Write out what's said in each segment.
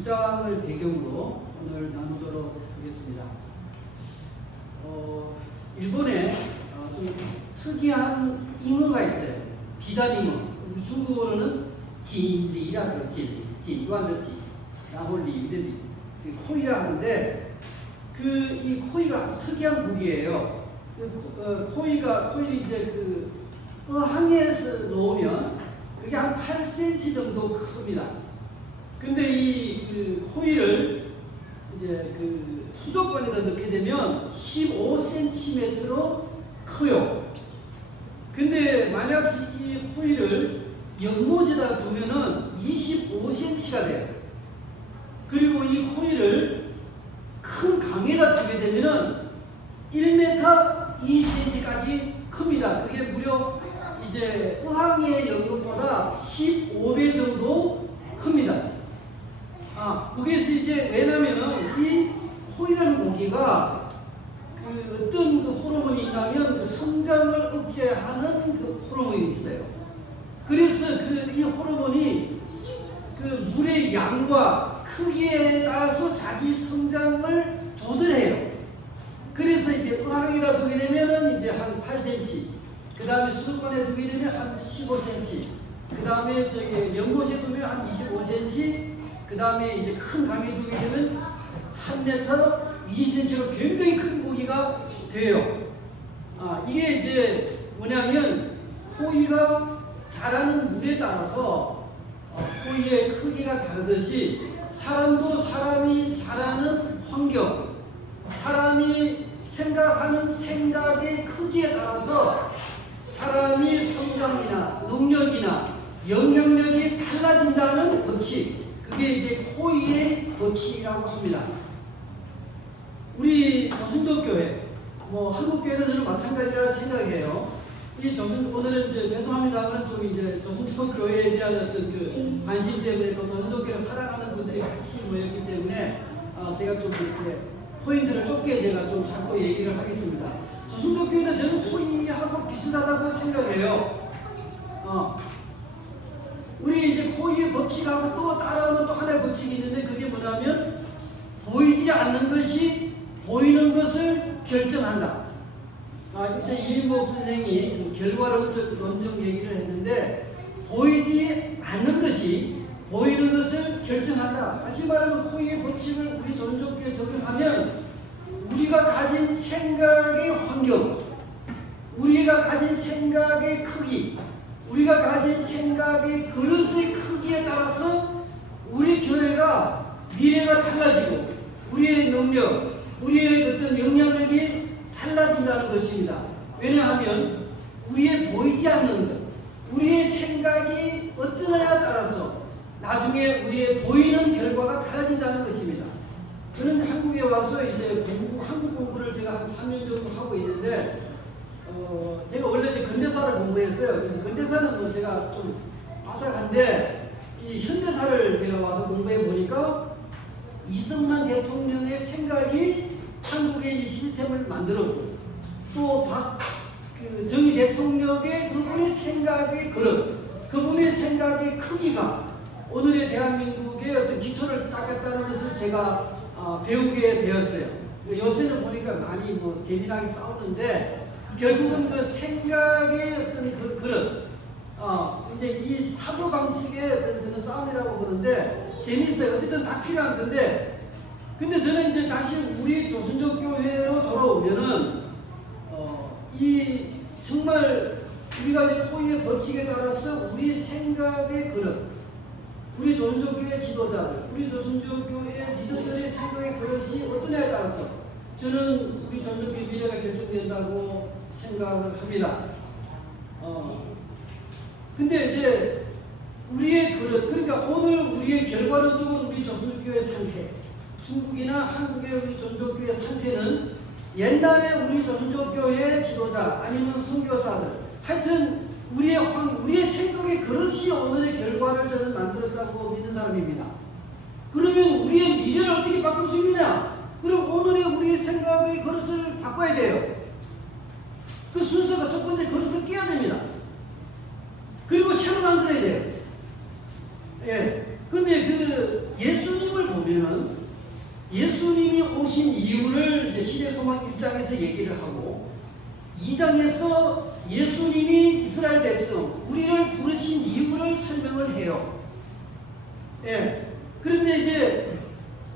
2장을 배경으로 오늘 나누도록 하겠습니다. 일본에 좀 특이한 잉어가 있어요. 비단잉어. 우리 중국어로는 진리라 그러지. 진관의 진, 라홀리, 이들리. 코이라 하는데 이 코이가 특이한 무기예요. 코이를 이제 어항에서 놓으면 그게 한 8cm 정도 큽니다. 근데 이 코이를 이제 수족관에다 넣게 되면 15cm로 커요. 근데 만약 이 코이를 연못에다 두면은 25cm가 돼요. 그리고 이 코이를 큰 강에다 두게 되면은 1m 2cm까지 큽니다. 그게 무려 이제 어항의 연못보다 15배 정도 큽니다. 거기에서 이제 왜냐면은 이 코이라는 모기가 어떤 호르몬이 있냐면 성장을 억제하는 호르몬이 있어요. 그래서 이 호르몬이 물의 양과 크기에 따라서 자기 성장을 조절해요. 그래서 이제 어항에다 두게 되면은 이제 한 8cm, 그 다음에 수족관에 두게 되면 한 15cm, 그 다음에 연못에 두면 한 25cm, 그 다음에 이제 큰 강에 두게 되면 1m 20cm로 굉장히 큰 고기가 돼요. 이게 이제 뭐냐면 코이가 자라는 물에 따라서 코이의 크기가 다르듯이 사람도 사람이 자라는 환경, 사람이 생각하는 생각의 크기에 따라서 사람이 성장이나 능력이나 영향력이 달라진다는 법칙, 그게 이제 코이의 법칙이라고 합니다. 우리 조선족교회, 한국교회도 저는 마찬가지라 생각해요. 오늘은 이제 죄송합니다만 좀 이제 조선족교회에 대한 어떤 관심 때문에 또 조선족교회를 사랑하는 분들이 같이 모였기 때문에 제가 좀 이렇게 포인트를 좁게 제가 좀 잡고 얘기를 하겠습니다. 조선족교회는 저는 코이하고 비슷하다고 생각해요. 우리 이제 코이의 법칙하고 또 따라오는 또 하나의 법칙이 있는데 그게 뭐냐면 보이지 않는 것이 보이는 것을 결정한다. 이제 이민복 선생이 결과론적 얘기를 했는데 보이지 않는 것이 보이는 것을 결정한다. 다시 말하면 코이의 법칙을 우리 조선족교에 적용하면 우리가 가진 생각의 환경, 우리가 가진 생각의 크기, 우리가 가진 생각의 그릇의 크기에 따라서 우리 교회가 미래가 달라지고 우리의 능력, 우리의 어떤 영향력이 달라진다는 것입니다. 왜냐하면 우리의 보이지 않는 것, 우리의 생각이 어떠냐에 따라서 나중에 우리의 보이는 결과가 달라진다는 것입니다. 저는 한국에 와서 이제 한국 공부를 제가 한 3년 정도 하고 있는데 제가 원래 이제 근대사를 공부했어요. 그래서 근대사는 제가 좀 바삭한데 이 현대사를 제가 와서 공부해 보니까 이승만 대통령의 생각이 한국의 이 시스템을 만들었고 또 정의 대통령의 그분의 생각의 그릇, 그분의 생각의 크기가 오늘의 대한민국의 어떤 기초를 닦았다는 것을 제가 배우게 되었어요. 요새는 보니까 많이 재미나게 싸우는데 결국은 그 생각의 어떤 그릇, 이제 이 사고 방식의 어떤 저는 싸움이라고 보는데 재밌어요. 어쨌든 다 필요한 건데, 근데 저는 이제 다시 우리 조선족 교회로 돌아오면은 이 정말 우리가 이제 코이의 법칙에 따라서 우리 생각의 그릇, 우리 조선족 교회 지도자들, 우리 조선족 교회 리더들의 생각의 그릇이 어떠냐에 따라서 저는 우리 조선족 교회 미래가 결정된다고 생각을 합니다. 근데 이제 우리의 그릇, 그러니까 오늘 우리의 결과론적으로 우리 조선족교회 상태, 중국이나 한국의 우리 조선족교회 상태는 옛날에 우리 조선족교회 지도자 아니면 선교사들, 하여튼 우리의 생각의 그릇이 오늘의 결과를 저는 만들었다고 믿는 사람입니다. 그러면 우리의 미래를 어떻게 바꿀 수 있느냐? 그럼 오늘의 우리의 생각의 그릇을 바꿔야 돼요. 그 순서가 첫 번째 그릇을 깨야 됩니다. 그리고 새로 만들어야 돼요. 예. 근데 그 예수님을 보면은 예수님이 오신 이유를 이제 시대소망 1장에서 얘기를 하고 2장에서 예수님이 이스라엘 백성 우리를 부르신 이유를 설명을 해요. 예. 그런데 이제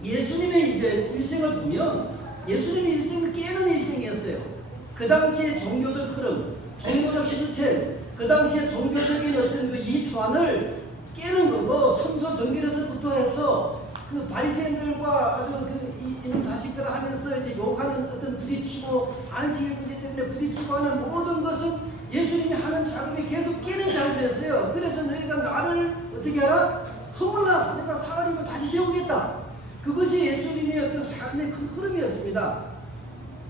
예수님의 이제 일생을 보면 예수님의 일생은 깨는 일생이었어요. 그 당시의 종교적 흐름, 종교적 시스템, 그 당시에 종교적인 어떤 그 이주안을 깨는 거고 성소 정결에서부터 해서 그 바리새인들과 아주 그 이놈 자식들 하면서 이제 욕하는 어떤 부딪히고 안식일 문제 때문에 부딪히고 하는 모든 것은 예수님이 하는 작업이 계속 깨는 작업이었어요. 그래서 너희가 나를 어떻게 하라? 허물라 내가 사흘이면 다시 세우겠다. 그것이 예수님의 어떤 삶의 큰 흐름이었습니다.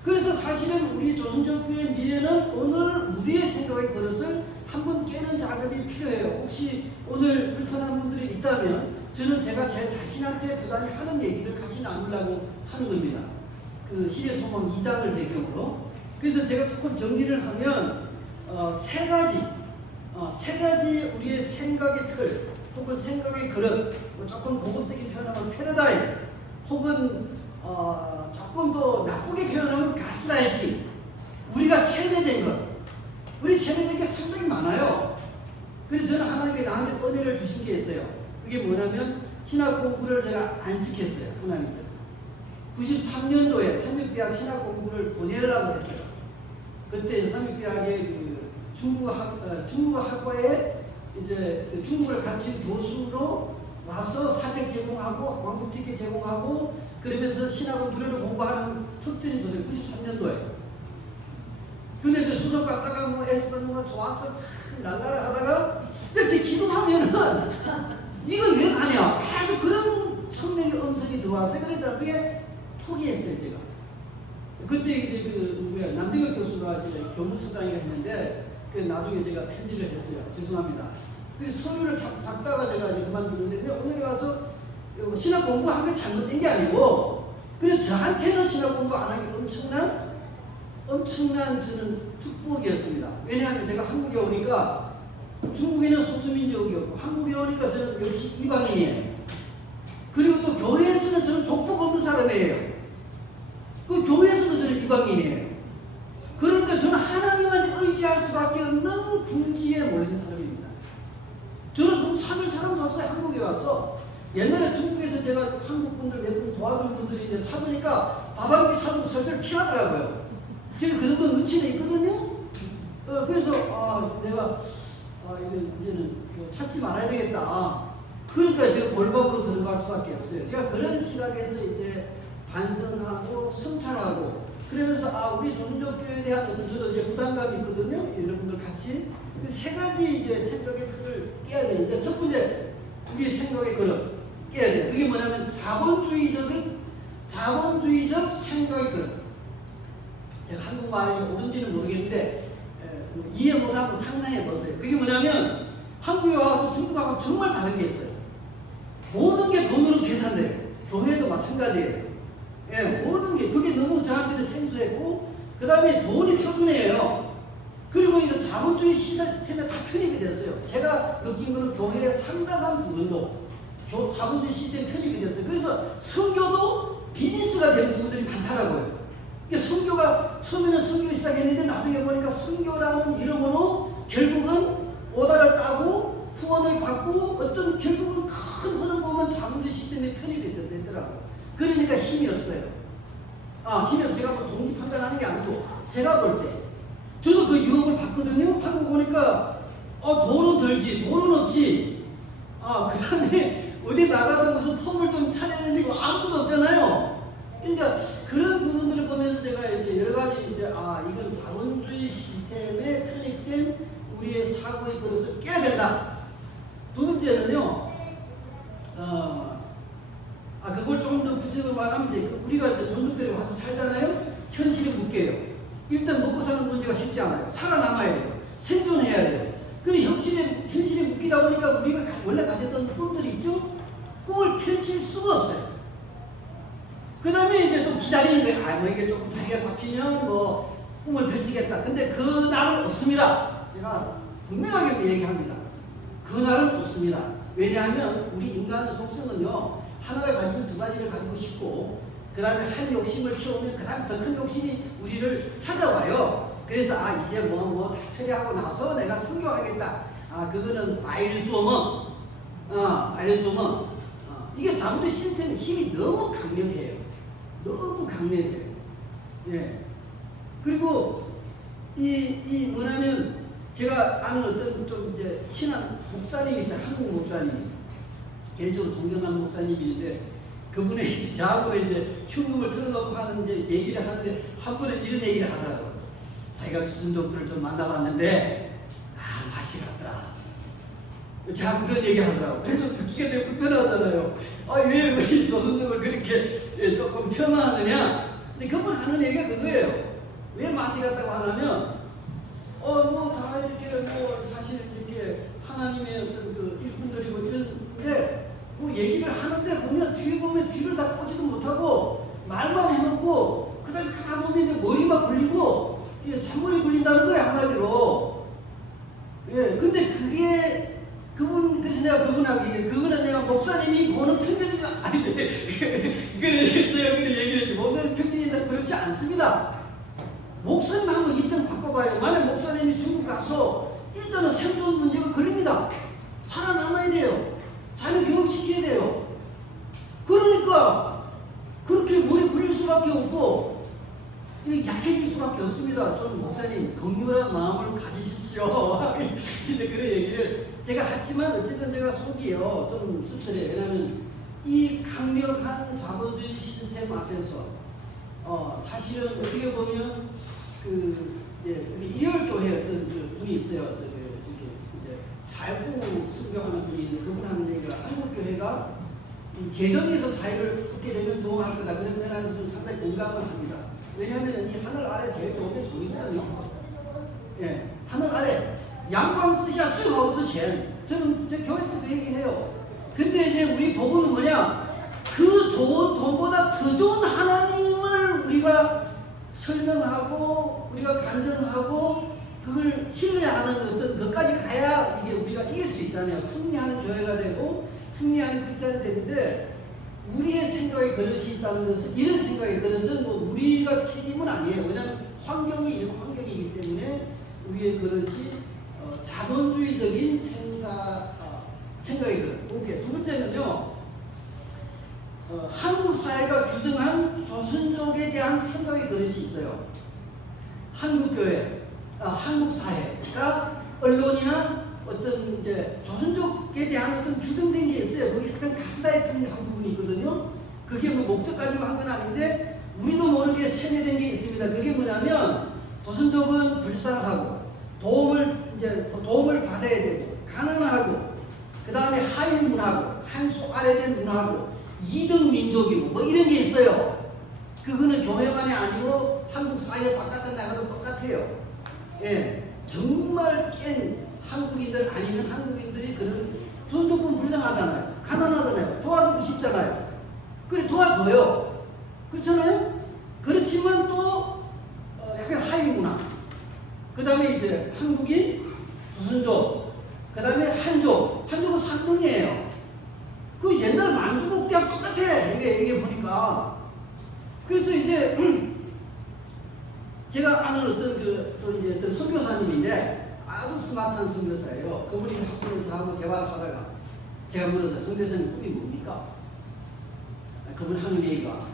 그래서 사실은 우리 조선족교의 미래는 오늘 우리의 생각의 그릇을 한번 깨는 작업이 필요해요. 혹시 오늘 불편한 분들이 있다면 저는 제가 제 자신한테 부단히 하는 얘기를 같이 나누려고 하는 겁니다. 그 시대소망 2장을 배경으로. 그래서 제가 조금 정리를 하면 세 가지 우리의 생각의 틀 혹은 생각의 그릇, 조금 고급적인 표현하면 패러다임, 혹은 조금 더 나쁘게 표현하면 가스라이팅. 우리가 세뇌된 것, 우리 세뇌된 게 상당히 많아요. 그래서 저는 하나님께 나한테 은혜를 주신 게 있어요. 그게 뭐냐면 신학 공부를 제가 안 시켰어요. 하나님께서 93년도에 삼육대학 신학 공부를 보내려고 했어요. 그때 삼육대학의 그 중국어 학과에 이제 중국을 가르친 교수로 와서 사택 제공하고 왕복 티켓 제공하고 그러면서 신학을 무료로 공부하는 특전이 있었어요. 93년도에. 근데 저 수석 갔다가 뭐 에스던 뭐 좋았어 날라라 하다가 근데 제 기도하면은 네가 왜 가냐 계속 그런 성령의 음성이 들어와서 그래서 나중에 포기했어요. 제가 그때 이제 그 남대혁 교수가 이제 교무처장이라 했는데 그 나중에 제가 편지를 했어요. 죄송합니다. 그래서 서류를 받다가 제가 이제 그만두는데 오늘 와서 신학 공부한 게 잘못된 게 아니고 그래 저한테는 신학 공부 안 한 게 엄청난 저는 축복이었습니다. 왜냐하면 제가 한국에 오니까 중국에는 소수민족이었고 한국에 오니까 저는 역시 이방인이에요. 그리고 또 교회에서는 저는 족복 없는 사람이에요. 그 교회에서도 저는 이방인이에요. 그러니까 저는 하나님한테 의지할 수밖에 없는 궁지에 몰린 사람입니다. 저는 그 찾을 사람도 없어요. 한국에 와서 옛날에 중국에서 제가 한국 분들 몇 분 도와준 분들이 이제 찾으니까 밥 한 끼 사주고 슬슬 피하더라고요. 제가 그 정도 눈치는 있거든요. 그래서 내가 이제는 뭐 찾지 말아야 되겠다. 그러니까 제가 골방으로 들어갈 수밖에 없어요. 제가 그런 시각에서 이제 반성하고 성찰하고 그러면서 우리 조선족교에 대한 어떤 저도 이제 부담감이 있거든요. 여러분들 같이 그 세 가지 이제 생각의 틀을 깨야 되는데 첫 번째 우리 생각의 그릇 깨야 돼요. 그게 뭐냐면 자본주의적 생각의 그릇. 제가 한국말이 옳은지는 모르겠는데 이해 못하고 상상해 보세요. 그게 뭐냐면 한국에 와서 중국하고 정말 다른 게 있어요. 모든 게 돈으로 계산돼요. 교회도 마찬가지예요. 예, 모든 게 그게 너무 저한테는 생소했고 그 다음에 돈이 표준이에요. 그리고 이거 자본주의 시스템에 다 편입이 됐어요. 제가 느낀 거는 교회의 상당한 부분도 자본주의 시스템에 편입이 됐어요. 그래서 선교도 비즈니스가 된 부분들이 많더라고요. 선교가 처음에는 선교를 시작했는데 나중에 보니까 선교라는 이름으로 결국은 오다를 따고 후원을 받고 어떤 결국은 큰 흐름 보면 자본주의 시스템에 편입이 됐더라고요. 그러니까 힘이 없어요. 힘이 없어요. 제가 뭐 동지 판단하는 게 아니고 제가 볼 때 저도 그 유혹을 받거든요. 한국 오니까 돈은 들지 돈은 없지. 그 다음에 어디 나가도 무슨 펌을 좀 차려야 되고 아무것도 없잖아요. 그러니까 그런 부분들을 보면서 제가 이제 여러 가지 이제 이건 자본주의 시스템에 편입된 우리의 사고의 그릇을 깨야 된다. 두 번째는요, 그걸 조금 더 구체적으로 말하면 이제 우리가 이제 전족들이 와서 살잖아요. 현실이 묶여요. 일단 먹고 사는 문제가 쉽지 않아요. 살아남아야 돼요. 생존해야 돼요. 근데 현실이 묶이다 보니까 우리가 원래 가졌던 꿈들이 있죠? 꿈을 펼칠 수가 없어요. 그 다음에 이제 좀 기다리는 거예요. 뭐 이게 조금 자리가 잡히면 뭐 꿈을 펼치겠다. 근데 그 날은 없습니다. 제가 분명하게 얘기합니다. 그 날은 없습니다. 왜냐하면 우리 인간의 속성은요, 하나를 가지고 두 가지를 가지고 싶고, 그 다음에 한 욕심을 채우면 그 다음 더 큰 욕심이 우리를 찾아와요. 그래서 이제 다 처리하고 나서 내가 성교하겠다. 그거는 마일조먼. 마일조먼. 이게 잘못된 시스템의 힘이 너무 강력해요. 너무 강력해요. 예. 그리고 뭐냐면 제가 아는 어떤 좀 이제 친한 목사님이 있어요. 한국 목사님. 개인적으로 존경하는 목사님인데 그분이 저하고 이제 흉금을 틀어놓고 하는 이제 얘기를 하는데 한 번에 이런 얘기를 하더라고요. 자기가 조선족들을 좀 만나봤는데 맛이 같더라. 자꾸 그런 얘기 하더라고요. 그래서 듣기가 되게 불편하잖아요. 왜 조선족을 그렇게 조금 폄하하느냐. 근데 그분 하는 얘기가 그거예요. 왜 맛이 같다고 하냐면 다 이렇게 사실 이렇게 하나님의 어떤 그 일꾼들이고 이런데 얘기를 하는데 보면 뒤에 보면 뒤를 다 보지도 못하고 말만 해놓고 그다음에 가만 보면 이제 머리만 굴리고 잔머리 굴린다는 거예요, 한마디로. 예, 근데 그게 그래서 내가 그분하고 그거는 내가 목사님이 보는 편견이 아닌데 그래 제가 그래 얘기를 했지. 목사님 편견이 그렇지 않습니다. 목사님 한번 입장 바꿔봐요. 만약 목사님이 중국 가서 일단은 생존 문제가 걸립니다. 살아남아야 돼요. 자녀 교육시켜야 돼요. 그러니까 그렇게 머리 굴릴 수밖에 없고 약해질 수밖에 없습니다. 좀 목사님 긍휼한 마음을 가지십시오. 이제 그런 얘기를 제가 하지만 어쨌든 제가 속이요 좀 씁쓸해요. 왜냐하면 이 강력한 자본주의 시스템 앞에서 사실은 어떻게 보면 우리 이열교회 어떤 분이 있어요. 이제 살구 순교하는 분이 있는데 그분 하는 얘기가 한국교회가 재정에서 자유를 얻게 되면 도움할 거다. 그런 거는 상당히 공감을 합니다. 왜냐하면 이 하늘 아래 제일 좋은 게 돈이거든요. 예, 하늘 아래 양방 쓰샤 쭉 하고서 저는 제 교회에서 그 얘기해요. 근데 이제 우리 복음은 뭐냐? 그 좋은 돈보다 더 좋은 하나님을 우리가 설명하고 우리가 간증하고 그걸 신뢰하는 어떤 것까지 가야 이게 우리가 이길 수 있잖아요. 승리하는 교회가 되고 승리하는 크리스찬이 되는데 우리의 생각의 그릇이 있다는 것은 이런 생각의 그릇은 우리가 책임은 아니에요. 왜냐하면 환경이기 때문에 우리의 그릇이 자본주의적인 생각의 그릇. 오케이. 두 번째는요. 한국 사회가 규정한 조선족에 대한 생각의 그릇이 있어요. 한국 교회, 한국 사회가 언론이나 어떤 이제 조선족에 대한 어떤 규정된 게 있어요. 거기 약간 가스라이팅을 한 부분이 있거든요. 그게 목적 가지고 한 건 아닌데 우리도 모르게 세뇌된 게 있습니다. 그게 뭐냐면 조선족은 불쌍하고 도움을 받아야 되고 가난하고 그 다음에 하인문하고 한 수 아래된 문하고 이등 민족이고 이런 게 있어요. 그거는 교회만이 아니고 한국 사회 바깥에 나가도 똑같아요. 예, 정말 깬 한국인들 아니면 한국인들이 그런 조선족은 불쌍하잖아요. 가난하잖아요. 도와주고 싶잖아요. 그래 도와줘요. 그렇잖아요. 그렇지만 또 약간 하위문화. 그 다음에 이제 한국인, 조선족, 그 다음에 한족은 상등이에요. 그 옛날 만주국대학 똑같아. 이게 보니까. 그래서 이제 제가 아는 어떤 선교사님인데 아주 스마트한 선교사예요. 그분이 학부를 저하고 대화를 하다가 제가 물었어요. 선교사님 꿈이 뭡니까? 그분 하는 얘기가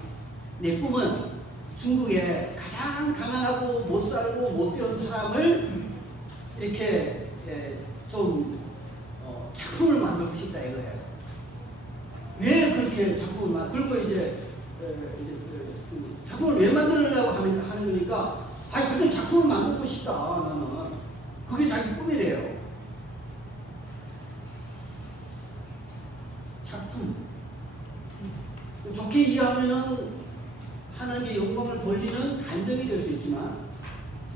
내 꿈은 중국에 가장 가난하고 못 살고 못 배운 사람을 이렇게 좀 작품을 만들고 싶다 이거예요. 왜 그렇게 작품을 그리고 이제 작품을 왜 만들려고 하는 거니까 그때 작품을 만들고 싶다 나는. 그게 자기 꿈이래요. 작품. 좋게 이해하면은 하나님의 영광을 돌리는 간정이 될 수 있지만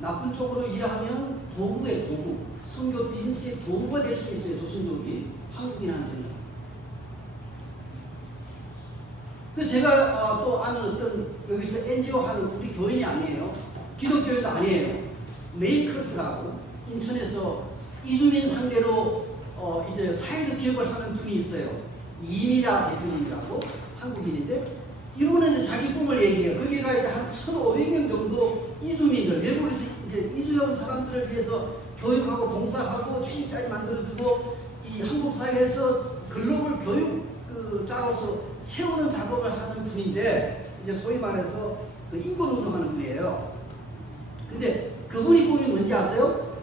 나쁜 쪽으로 이해하면 도구의 도구, 선교 비즈니스의 도구가 될 수 있어요. 조선족이 한국인한테는. 그 제가 또 아는 어떤 여기서 NGO 하는 우리 교인이 아니에요. 기독교인도 아니에요. 메이커스라고 인천에서 이주민 상대로 이제 사회적 기업을 하는 분이 있어요. 이미라 대표님이라고 한국인인데 이분은 이제 자기 꿈을 얘기해요. 거기가 이제 한 1,500명 정도 이주민들, 외국에서 이제 이주해온 사람들을 위해서 교육하고 봉사하고 취직자리 만들어주고 이 한국 사회에서 글로벌 교육자로서 세우는 작업을 하는 분인데 이제 소위 말해서 그 인권운동하는 분이에요. 근데 그분이 꿈이 뭔지 아세요?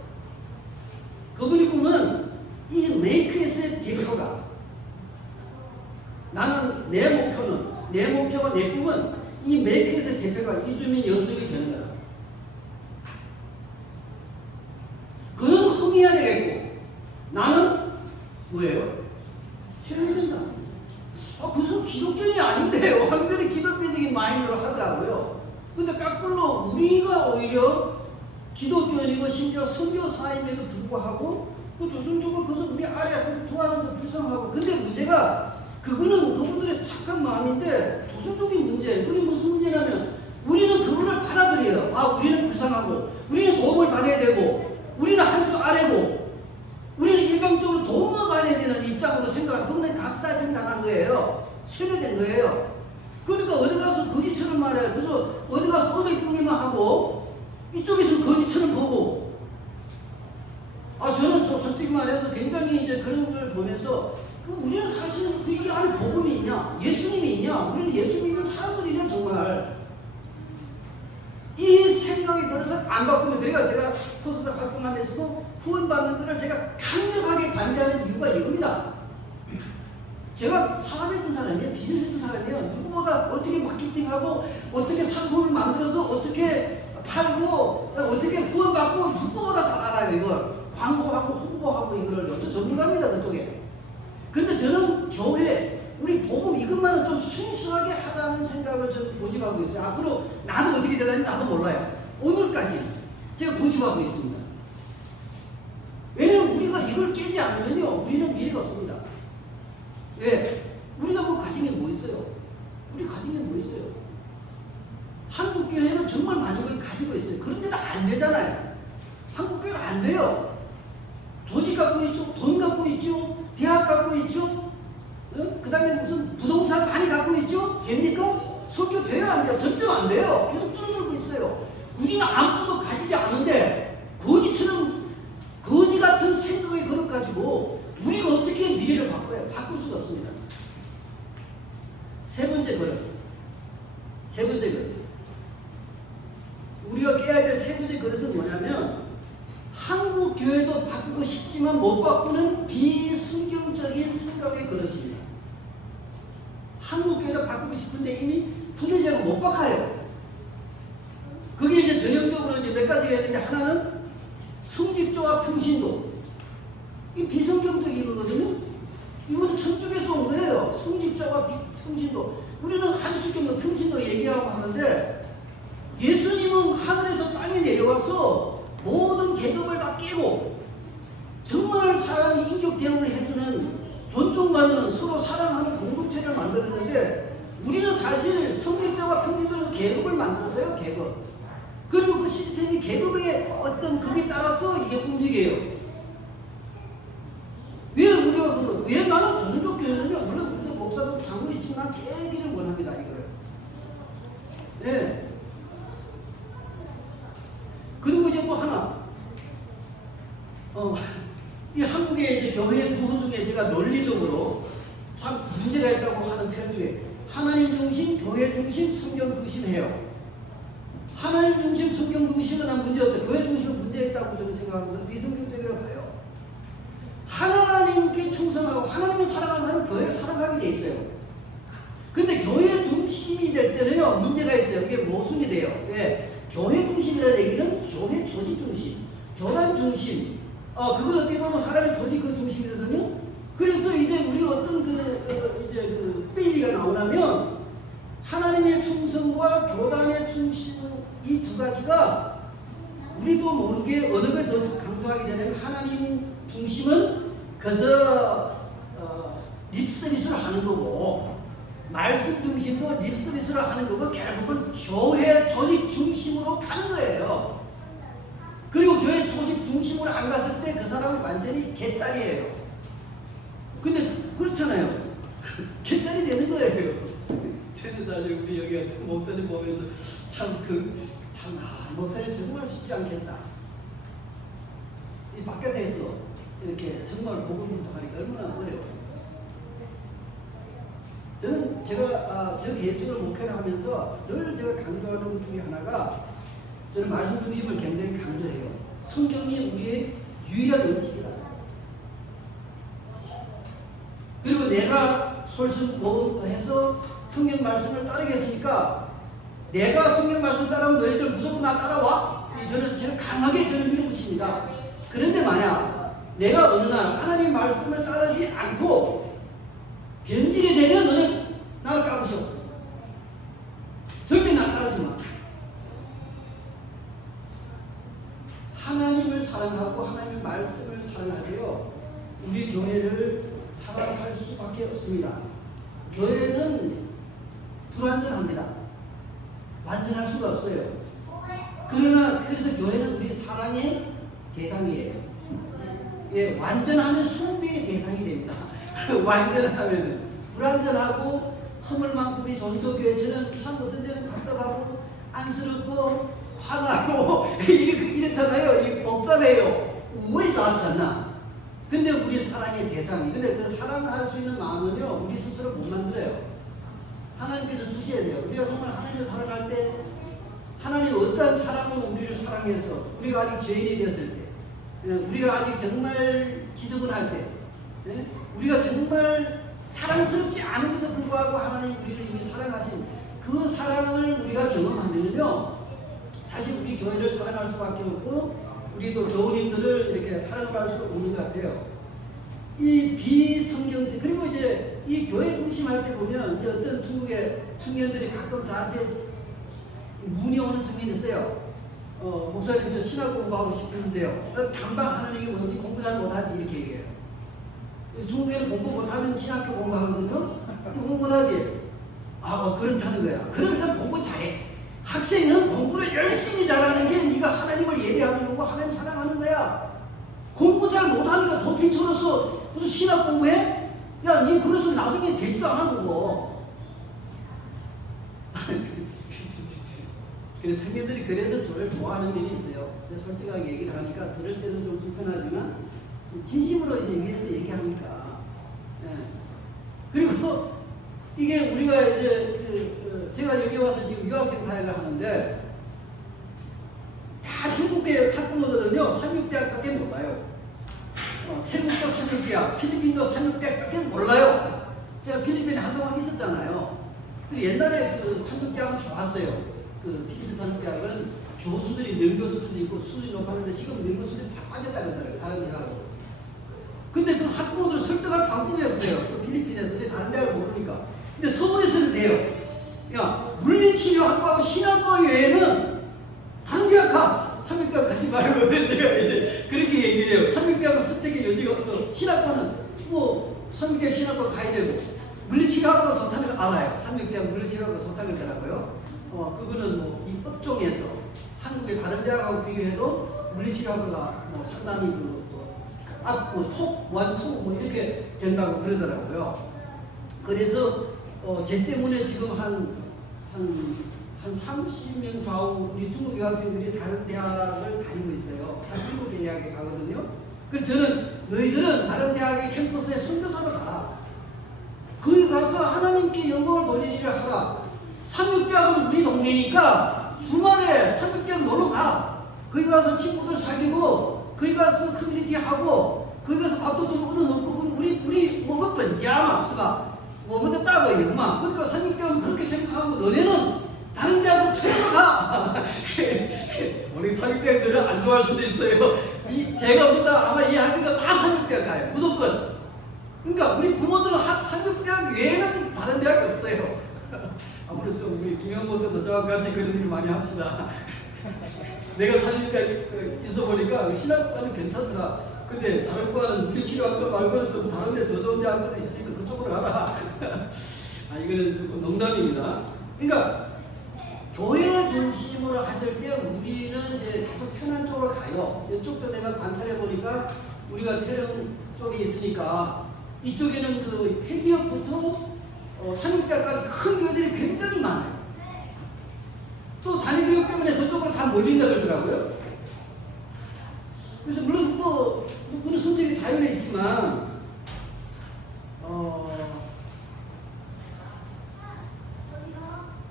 그분이 꿈은 이 메이크에스의 대표가 나는 내 목표와 내 꿈은 이 메이크에스의 대표가 이주민 여성이 되는 거야. 그는 흥해야 되겠고 나는 뭐예요? 쉬어야 된다. 그건 기독교인이 아닌데요. 완전히 기독교적인 마인드로 하더라고요. 근데 까꿀로 우리가 오히려 기독교인이고 심지어 선교사임에도 불구하고 그 조선족을 그래서 우리 아래 도와주는 거 불쌍하고 근데 문제가 그거는 그분들의 착한 마음인데 조선족인 문제예요. 그게 무슨 문제냐면 우리는 그분을 받아들여요. 우리는 불쌍하고 우리는 도움을 받아야 되고 우리는 한 수 아래고 우리는 일방적으로 도움을 받아야 되는 입장으로 생각하는 그분은 가스라이팅 당한 거예요. 세뇌된 거예요. 그러니까 어디 가서 거지처럼 말해요. 그래서 어디 가서 얻을 뿐이만 하고 이쪽에서는 거지처럼 보고 저는 솔직히 말해서 굉장히 이제 그런 걸 보면서 우리는 사실 이 안에 복음이 있냐? 예수님이 있냐? 우리는 예수 믿는 사람들이냐 정말. 이 생각이 들어서 안 바꾸면 그래요. 제가 포스닥 활동하면서도 후원받는 것을 제가 강력하게 반대하는 이유가 이겁니다. 제가 사업했던 사람이에요. 비즈니스 했던 사람이에요. 누구보다 어떻게 마케팅하고 어떻게 상품을 만들어서 어떻게 팔고 어떻게 후원받고 누구보다 잘 알아요. 이걸 광고하고 홍보하고 이걸 저 전문가입니다. 그쪽에. 근데 저는 교회 우리 복음 이것만은 좀 순수하게 하자는 생각을 저는 고집하고 있어요. 앞으로 나도 어떻게 될는지 나도 몰라요. 오늘까지 제가 고집하고 있습니다. 왜냐면 우리가 이걸 깨지 않으면요 우리는 미래가 없습니다. 왜? 우리가 뭐 가진 게 뭐 있어요? 우리 가진 게 뭐 있어요? 한국교회는 정말 많은 걸 가지고 있어요. 그런데도 안 되잖아요. 한국교회가 안 돼요. 조직 갖고 있죠. 돈 갖고 있죠. 대학 갖고 있죠. 그 다음에 무슨 부동산 많이 갖고 있죠. 됩니까? 설교 돼요? 안 돼요? 점점 안 돼요. 계속 줄어들고 있어요. 우리는 아무것도 가지지 않은데 거지처럼 거지 같은 생각의 그릇 가지고 우리가 어떻게 미래를 바꿔요? 바꿀 수가 없습니다. 세 번째 그릇. 우리가 깨야 될 세 번째 그릇은 뭐냐면 한국 교회도 바꾸고 싶지만 못 바꾸는 비성경적인 생각의 그릇입니다. 한국 교회도 바꾸고 싶은데 이미 부재자가 못 바꿔요. 그게 이제 전형적으로 이제 몇 가지가 있는데 하나는 성직조와 평신도. 이 비성경적인 거거든요. 이거는 천주교에서 온 거예요. 성직자와 평신도. 우리는 할 수 있는 평신도 얘기하고 하는데 예수님은 하늘에서 땅에 내려와서 모든 계급을 다 깨고 정말 사람이 인격 대우를 해주는 존중받는 서로 사랑하는 공동체를 만들었는데 우리는 사실 성직자와 평신도에서 계급을 만들었어요. 계급. 그리고 그 시스템이 계급의 어떤 급에 따라서 이게 움직여요. 왜 우리가 왜 나는 조선족 교회는요, 물론 우리가 목사도 장로이지만 깨기를 원합니다, 이거를. 네. 그리고 이제 또 하나, 이 한국의 이제 교회 구호 중에 제가 논리적으로 참 문제가 있다고 하는 편 중에 하나님 중심, 교회 중심, 성경 중심 해요. 하나님 중심, 성경 중심은 난 문제 없다. 교회 중심은 문제가 있다고 저는 생각하거든요. 비성경적이라고 봐요. 하나님께 충성하고 하나님을 사랑하는 사람은 교회를 사랑하게 돼 있어요. 근데 교회 중심이 될 때는요 문제가 있어요. 이게 모순이 돼요. 왜? 교회 중심이라는 얘기는 교회 조직 중심, 교단 중심. 그걸 어떻게 보면 사람의 조직 그 중심이거든요. 그래서 이제 우리가 어떤 페이지가 나오냐면 하나님의 충성과 교단의 충성 이 두 가지가 우리도 모르게 어느 걸 더 강조하게 되냐면 하나님 중심은 그저 립서비스를 하는 거고 말씀 중심도 립서비스를 하는 거고 결국은 교회 조직 중심으로 가는 거예요. 그리고 교회 조직 중심으로 안 갔을 때 그 사람은 완전히 개짜리예요. 근데 그렇잖아요. 객단이 되는 거예요. 저는 사실 우리 여기 목사님 보면서 목사님 정말 쉽지 않겠다. 이 바깥에서 이렇게 정말 복음을 통하니까 얼마나 어려워요. 저는 제가 저 개혁적으로 목회를 하면서 늘 제가 강조하는 것 중에 하나가 저는 말씀 중심을 굉장히 강조해요. 성경이 우리의 유일한 원칙이다. 그리고 내가 해서 성경 말씀을 따르겠으니까 내가 성경 말씀 따르면 너희들 무조건 나 따라와. 저는 강하게 밀어붙입니다. 그런데 만약 내가 어느 날 하나님 말씀을 따르지 않고 변질이 되면 너는 나를 까부셔. 절대 나 따르지 마. 하나님을 사랑하고 하나님의 말씀을 사랑하게요. 우리 교회를 사랑할 수밖에 없습니다. 교회는 불완전합니다. 완전할 수가 없어요. 그래서 교회는 우리 사랑의 대상이에요. 예, 완전하면 숭배의 대상이 됩니다. 완전하면 불완전하고 허물만큼 우리 전도교회처럼 참 어떤 때는 답답하고 안쓰럽고 화나고 이렇잖아요. 이 복잡해요. 왜 좋았었나? 근데 우리 사랑의 대상이, 근데 그 사랑할 수 있는 마음은요, 우리 스스로 못 만들어요. 하나님께서 주셔야 돼요. 우리가 정말 하나님을 사랑할 때, 하나님 어떠한 사랑으로 우리를 사랑해서, 우리가 아직 죄인이 되었을 때, 우리가 아직 정말 지저분할 때, 우리가 정말 사랑스럽지 않은데도 불구하고 하나님 우리를 이미 사랑하신 그 사랑을 우리가 경험하면요, 사실 우리 교회를 사랑할 수밖에 없고, 우리도 교우님들을 이렇게 사랑할 수 없는 것 같아요. 이 비성경적, 그리고 이제 이 교회 중심할 때 보면 이제 어떤 중국의 청년들이 가끔 저한테 문의 오는 청년이 있어요. 목사님 저 신학 공부하고 싶은데요. 단방 하나님이 뭔지 공부 잘 못하지 이렇게 얘기해요. 중국에는 공부 못하면 신학교 공부하거든요. 공부 못하지. 그렇다는 거야. 그러면 공부 잘해. 학생은 공부를 열심히 잘하는 게 네가 하나님을 예배하는 거고 하나님 사랑하는 거야. 공부 잘 못하니까 도핑쳐서 무슨 신학 공부해? 야, 니 그래서 나중에 되지도 않아 그거. 그래서 청년들이 그래서 저를 좋아하는 면이 있어요. 솔직하게 얘기를 하니까 들을 때도 좀 불편하지만 진심으로 이제 위에서 얘기하니까. 그리고 이게 우리가 이제 제가 여기 와서 지금 유학생 사역을 하는데 다 중국계 학부모들은요 36대학밖에 몰라요. 태국도 36대학, 필리핀도 36대학밖에 몰라요. 제가 필리핀에 한동안 있었잖아요. 그리고 옛날에 그 36대학은 좋았어요. 그 필리핀 36대학은 교수들이 명교수들도 있고 수준이 높았는데 지금 명교수들이 다 빠졌다는 거예요. 다른 대학으로. 근데 그 학부모들 설득할 방법이 없어요. 그 필리핀에서. 근데 다른 대학을 모르니까. 근데 서울에서는 돼요. 야, 물리치료학과하고 신학과 외에는 다른 대학 가! 300대학 가지 말고 제가 이제 그렇게 얘기해요. 300대학은 선택의 여지가 없고 신학과는 뭐 300대 신학과 가야 되고 물리치료학과가 좋다는 거 알아요. 300대학 물리치료학과가 좋다는 거라고요. 그거는 뭐 이 업종에서 한국의 다른 대학하고 비교해도 물리치료학과가 뭐 상당히 톡, 원투 뭐 이렇게 된다고 그러더라고요. 그래서 제 때문에 지금 한 30명 좌우 우리 중국 유학생들이 다른 대학을 다니고 있어요. 다 중국 대학에 가거든요. 그래서 저는 너희들은 다른 대학의 캠퍼스에 선교사로 가라. 거기 가서 하나님께 영광을 돌리는 일을 하라. 삼육대학은 우리 동네니까 주말에 삼육대학 놀러 가. 거기 가서 친구들 사귀고 거기 가서 커뮤니티 하고 거기 가서 밥도 좀 얻어먹고 우리 뭐 번지야마 수가 뭐부터 따고 있구만. 그러니까 삼육대학은 그렇게 생각하고 너네는 다른 대학으로 최고로 가. 우리 삼육대학들을 안 좋아할 수도 있어요. 제가 없었다 아마 이 학생들 다 삼육대학 가요. 무조건. 그러니까 우리 부모들은 삼육대학 외에는 다른 대학이 없어요. 아무래도 좀 우리 김영 목사도 저와 같이 그런 일 많이 합시다. 내가 삼육대학 있어보니까 신학과는 괜찮더라. 근데 다른 과는 물리치료학과 말고는 좀 다른 데 더 좋은 대학교가 있으니까 그쪽으로 가라. 이거는 농담입니다. 그러니까 교회 중심으로 하실 때 우리는 이제 계속 편한 쪽으로 가요. 이쪽도 내가 관찰해 보니까 우리가 태릉 쪽에 있으니까 이쪽에는 그 회기역부터 삼육대까지 큰 교회들이 굉장히 많아요. 또 단위교육 때문에 그쪽으로 다 몰린다 그러더라고요. 그래서 물론 그는 선택이 자유에 있지만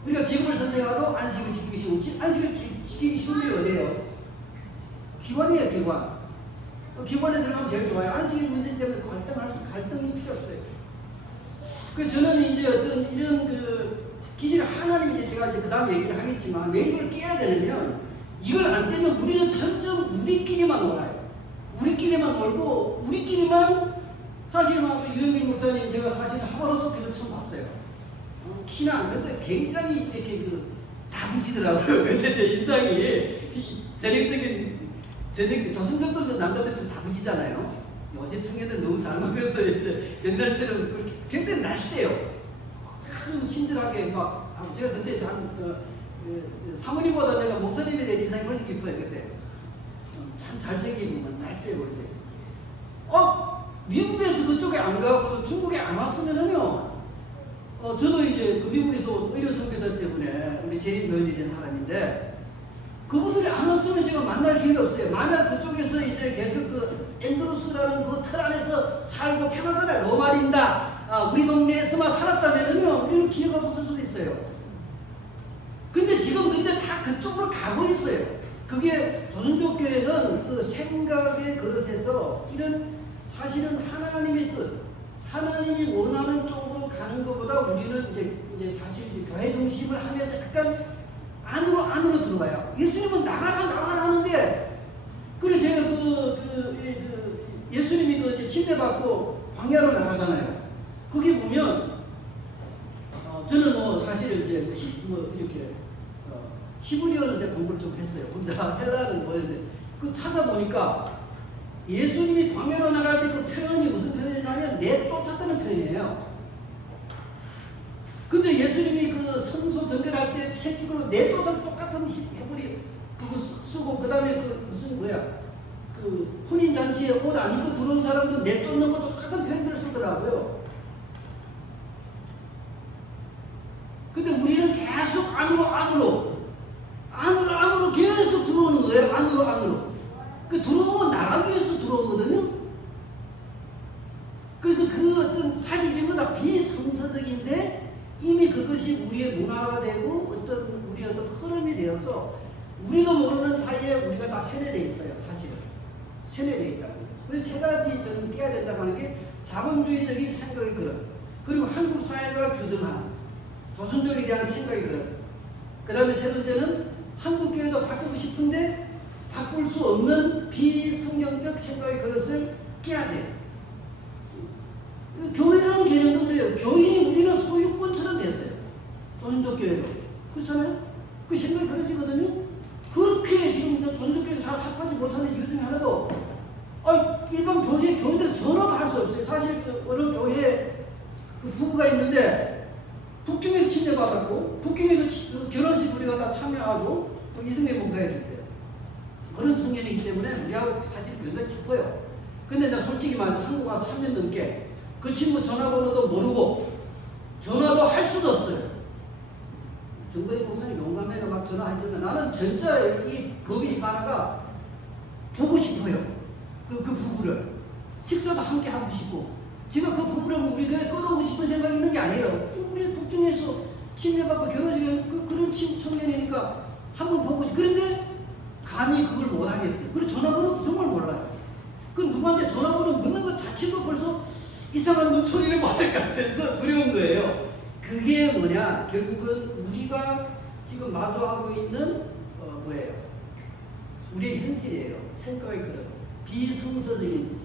우리가 지금을 선택하도 안식을 지키기 쉬운지, 안식을 지키기 쉬운 게 어디예요? 기관이에요, 기관. 기관에 들어가면 제일 좋아요. 안식일 문제 때문에 갈등이 필요 없어요. 그래서 저는 이제 어떤 이런 기질 하나님이 제가 이제 그 다음 얘기를 하겠지만 왜 이걸 깨야 되냐면 이걸 안 깨면 우리는 점점 우리끼리만 놀아요. 우리끼리만 놀고 우리끼리만 사실 유영길 목사님 제가 사실 하버로스에서 처음 봤어요. 키는 안 큰데 굉장히 이렇게 다부지더라고요. 근데 제 인상이 전형적인 조선족들도 남자들 좀 다부지잖아요. 요새 청년들 너무 잘 먹어서 이제 옛날처럼 그렇게 굉장히 날쌔요. 아주 친절하게 막 제가 그때 사모님보다 내가 목사님에 대한 인상이 훨씬 깊어요. 그때 참 잘생기고 날쌔요. 그때 미국에서 그쪽에 안 가고 중국에 안 왔으면은요. 저도 이제 미국에서 의료 선교사 때문에 우리 재림 교인이 된 사람인데 그분들이 안 왔으면 제가 만날 기회가 없어요. 만약 그쪽에서 이제 계속 앤드루스라는 그 틀 안에서 살고 평화사를 로마린다 우리 동네에서만 살았다면은요 우리는 기회가 없을 수도 있어요. 근데 지금 다 그쪽으로 가고 있어요. 그게 조선족 교회는 그 생각의 그릇에서 이런 사실은 하나님의 뜻, 하나님이 원하는 쪽으로 가는 것보다 우리는 이제 사실 이제 교회 중심을 하면서 약간 안으로 들어와요. 예수님은 나가라 하는데, 그래 제가 예수님이 이제 침례받고 광야로 나가잖아요. 그게 보면 저는 사실 이제 이렇게 히브리어는 제가 공부를 좀 했어요. 근데 헬라어는 뭐였는데 그 찾아보니까 예수님이 광야로 나갈 때 그 표현이 무슨 표현이냐면 내쫓았다는 표현이에요. 근데 예수님이 그 성소 전결할 때 채찍으로 내쫓아서 똑같은 히브리 그거 쓰고 그 다음에 그 혼인잔치에 옷 안 입고 들어온 사람도 내쫓는 것도 똑같은 표현들을 쓰더라고요. 근데 우리는 계속 안으로 계속 들어오는 거예요. 안으로. 그 들어오면 나가기 위해서 들어오거든요. 그래서 그 어떤 사실 이런 건 다 비성서적인데 이미 그것이 우리의 문화가 되고 우리의 어떤 흐름이 되어서 우리가 모르는 사이에 우리가 다 세뇌되어 있어요. 사실은 세뇌되어 있다고. 그래서 세 가지 저는 깨야 된다고 하는 게 자본주의적인 생각의 그릇, 그리고 한국 사회가 규정한 조선족에 대한 생각의 그릇, 그 다음에 세 번째는 한국 교회도 바꾸고 싶은데 바꿀 수 없는 비성경적 생각의 그릇을 깨야 돼. 교회라는 개념도 그래요. 교인이 우리는 소유권처럼 됐어요. 조선족 교회도. 그렇잖아요? 그 생각이 그러시거든요. 그렇게 지금 조선족 교회 잘 합하지 못하는 이유 중에 하나도 일반 교인들은 전화도 할 수 없어요. 사실 어느 교회에 그 부부가 있는데 북경에서 침례받았고 북경에서 결혼식 우리가 다 참여하고 이승배 목사였을 때 그런 성견이기 때문에 우리하고 사실 굉장히 깊어요. 근데 나 솔직히 말해서 한국 와서 3년 넘게 그 친구 전화번호도 모르고 전화도 할 수도 없어요. 정부의 목사님 용감해가 막 전화하지만 나는 진짜 이 겁이 많아가 보고 싶어요. 그 부부를 식사도 함께 하고 싶고 제가 그 부부를 우리 교회에 끌어오고 싶은 생각이 있는 게 아니에요. 우리 북중에서 침례받고 결혼식에 그런 청년이니까 한번 보고 싶어. 그런데 감히 그걸 못하겠어요. 그리고 전화번호도 정말 몰라요. 그 누구한테 전화번호 묻는 것 자체도 벌써 이상한 눈초리를 받을 것 같아서 두려운 거예요. 그게 뭐냐? 결국은 우리가 지금 마주하고 있는 뭐예요? 우리의 현실이에요. 생각의 그릇. 비성서적인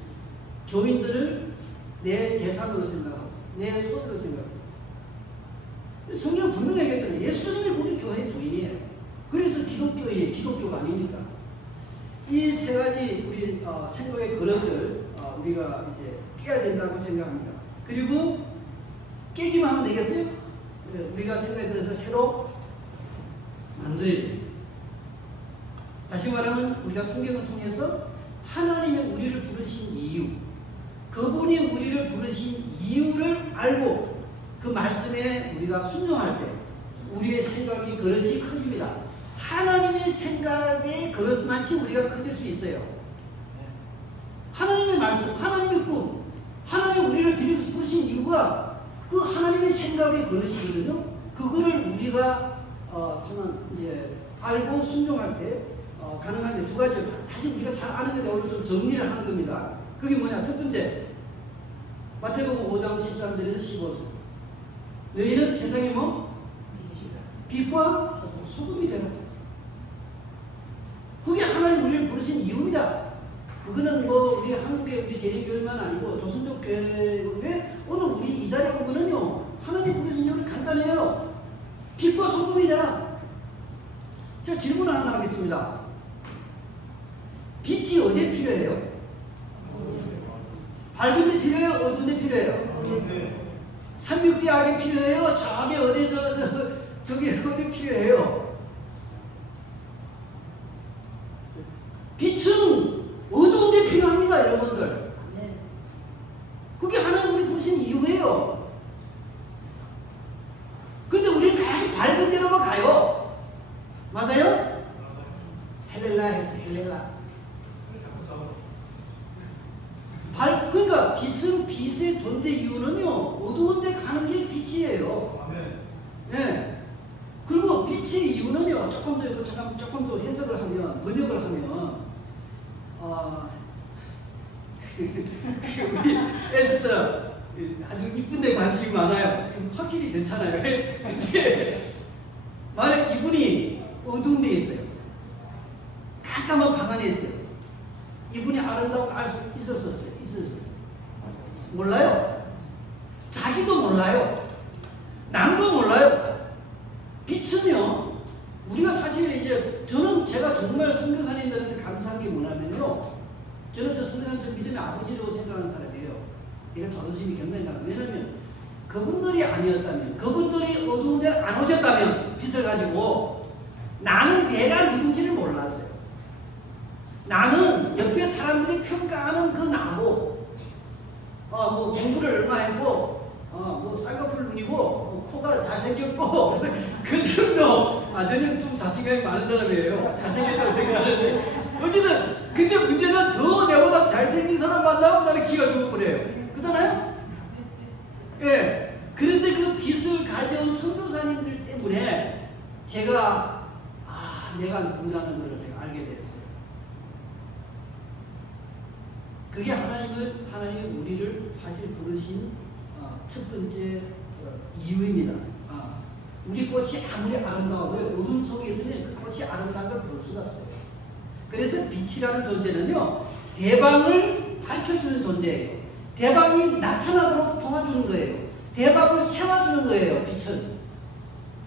교인들을 내 재산으로 생각하고 내 소유로 생각하고. 성경 분명히 얘기했잖아요. 예수님이 우리 교회의 주인이에요. 그래서 기독교인이 기독교가 아닙니까? 이 세 가지 우리 생각의 그릇을 우리가 이제 깨야 된다고 생각합니다. 그리고 깨기만 하면 되겠어요? 우리가 생각의 그릇을 새로 만들어야 됩니다. 다시 말하면 우리가 성경을 통해서 하나님의 우리를 부르신 이유, 그분이 우리를 부르신 이유를 알고 그 말씀에 우리가 순종할 때 우리의 생각이 그릇이 커집니다. 하나님의 생각의 그릇만치 우리가 커질 수 있어요. 하나님의 말씀, 하나님의 꿈, 하나님 우리를 부르신 이유가 그 하나님의 생각의 그릇이거든요. 그거를 우리가 이제 알고 순종할 때 가능한데 두 가지 다시 우리가 잘 아는 건데 오늘 좀 정리를 하는 겁니다. 그게 뭐냐? 첫 번째, 마태복음 5장 13절에서 15절. 너희는 세상에 뭐? 빛과 소금이 되라. 그게 하나님 우리를 부르신 이유입니다. 그거는 뭐 우리 한국의 우리 재림교회만 아니고 조선족 교회 오늘 우리 이 자리에 온 거는요, 하나님 부르신 이유는 간단해요. 빛과 소금이 되라. 제가 질문 하나 하겠습니다. 빛이 어디에 필요해요? 밝은 데 필요해요? 어두운 데 필요해요? 삼육대학에 필요해요? 저기 어디 저기 어디 필요해요? 빛은 어두운 데 필요합니다, 여러분들. 그게 하나님 우리 부르신 이유예요. 근데 우리는 계속 밝은 데로만 가요. 맞아요? 헬렐라 해서 헬렐라. 그러니까 빛은 빛의 존재 이유는요, 어두운 데 가는 게 빛이에요. 네. 그리고 빛의 이유는요, 조금 더 해석을 하면, 번역을 하면, 우리 에스더 아주 이쁜 데 관심이 많아요. 확실히 괜찮아요. 만약 이분이 어두운 데 있어요. 깜깜한 방 안에 있어요. 이분이 아름다운 거 알 수 있을 수 없어요. 몰라요. 자기도 몰라요. 남도 몰라요. 빛은요, 우리가 사실 이제 제가 정말 선교사님들한테 감사한 게 뭐냐면요, 저는 저 선교사님 저 믿음의 아버지라고 생각하는 사람이에요. 이건 자존심이 굉장히 강해요. 왜냐면 그분들이 아니었다면, 그분들이 어두운 데를 안 오셨다면 빛을 가지고 나는 내가 누군지를 몰랐어요. 나는 옆에 사람들이 평가하는 그 나고, 뭐 공부를 얼마 했고, 뭐 쌍꺼풀 눈이고, 뭐 코가 잘생겼고, 그 정도. 저는 좀 자신감이 많은 사람이에요. 잘생겼다고 생각하는데. 어쨌든, 근데 문제는 더 내보다 잘생긴 사람 만나면 나는 기가 죽어버려요. 그렇잖아요? 예. 그런데 그 빛을 가져온 선교사님들 때문에 제가, 내가 누구라는 걸 제가 알게 됐어요. 그게 하나님이 우리를 사실 부르신 첫 번째 이유입니다. 우리 꽃이 아무리 아름다워도 어둠 속에 있으면 그 꽃이 아름다운 걸 볼 수가 없어요. 그래서 빛이라는 존재는요, 대방을 밝혀주는 존재예요. 대방이 나타나도록 도와주는 거예요. 대방을 세워주는 거예요, 빛은.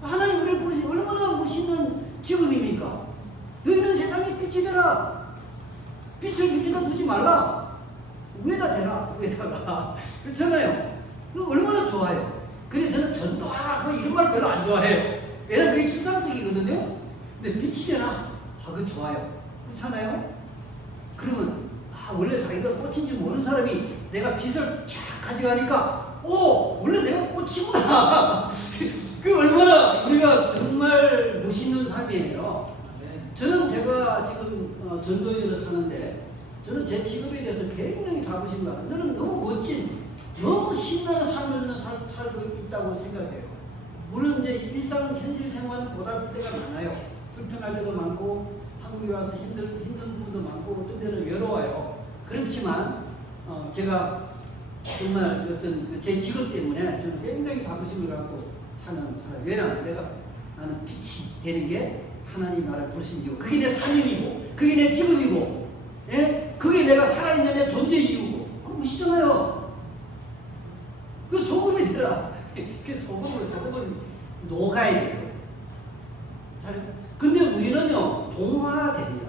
하나님 우리를 부르신 얼마나 멋있는 직업입니까? 너희는 세상에 빛이 되라. 빛을 밑에다 두지 말라. 위에다 대라. 위에다가. 그렇잖아요. 그거 얼마나 좋아요. 그래서 저는 전도하라 이런 말 별로 안 좋아해요. 왜냐면 그게 추상적이거든요. 근데 빛이 되라. 그거 좋아요. 그렇잖아요. 그러면 원래 자기가 꽃인지 모르는 사람이 내가 빛을 쫙 가져가니까 원래 내가 꽃이구나. 그 얼마나 우리가 정말 멋있는 삶이에요. 저는 제가 지금 전도인으로 사는데 저는 제 직업에 대해서 굉장히 자부심을 가지고 저는 너무 멋진, 너무 신나는 삶을 저는 살고 있다고 생각해요. 물론 이제 일상 현실 생활은 고달플 때가 많아요. 불편할 때도 많고 한국에 와서 힘든 부분도 많고 어떤 때는 외로워요. 그렇지만 제가 정말 어떤 제 직업 때문에 저는 굉장히 자부심을 갖고 사는 사람. 왜냐하면 나는 빛이 되는 게 하나님 나를 부르신 이유. 그게 내 사명이고, 그게 내 직업이고, 예? 그게 내가 살아있는 내 존재 이유고. 무시잖아요. 그 소금이 되라. 그 소금은 녹아야 돼요. 근데 우리는요, 동화됩니다.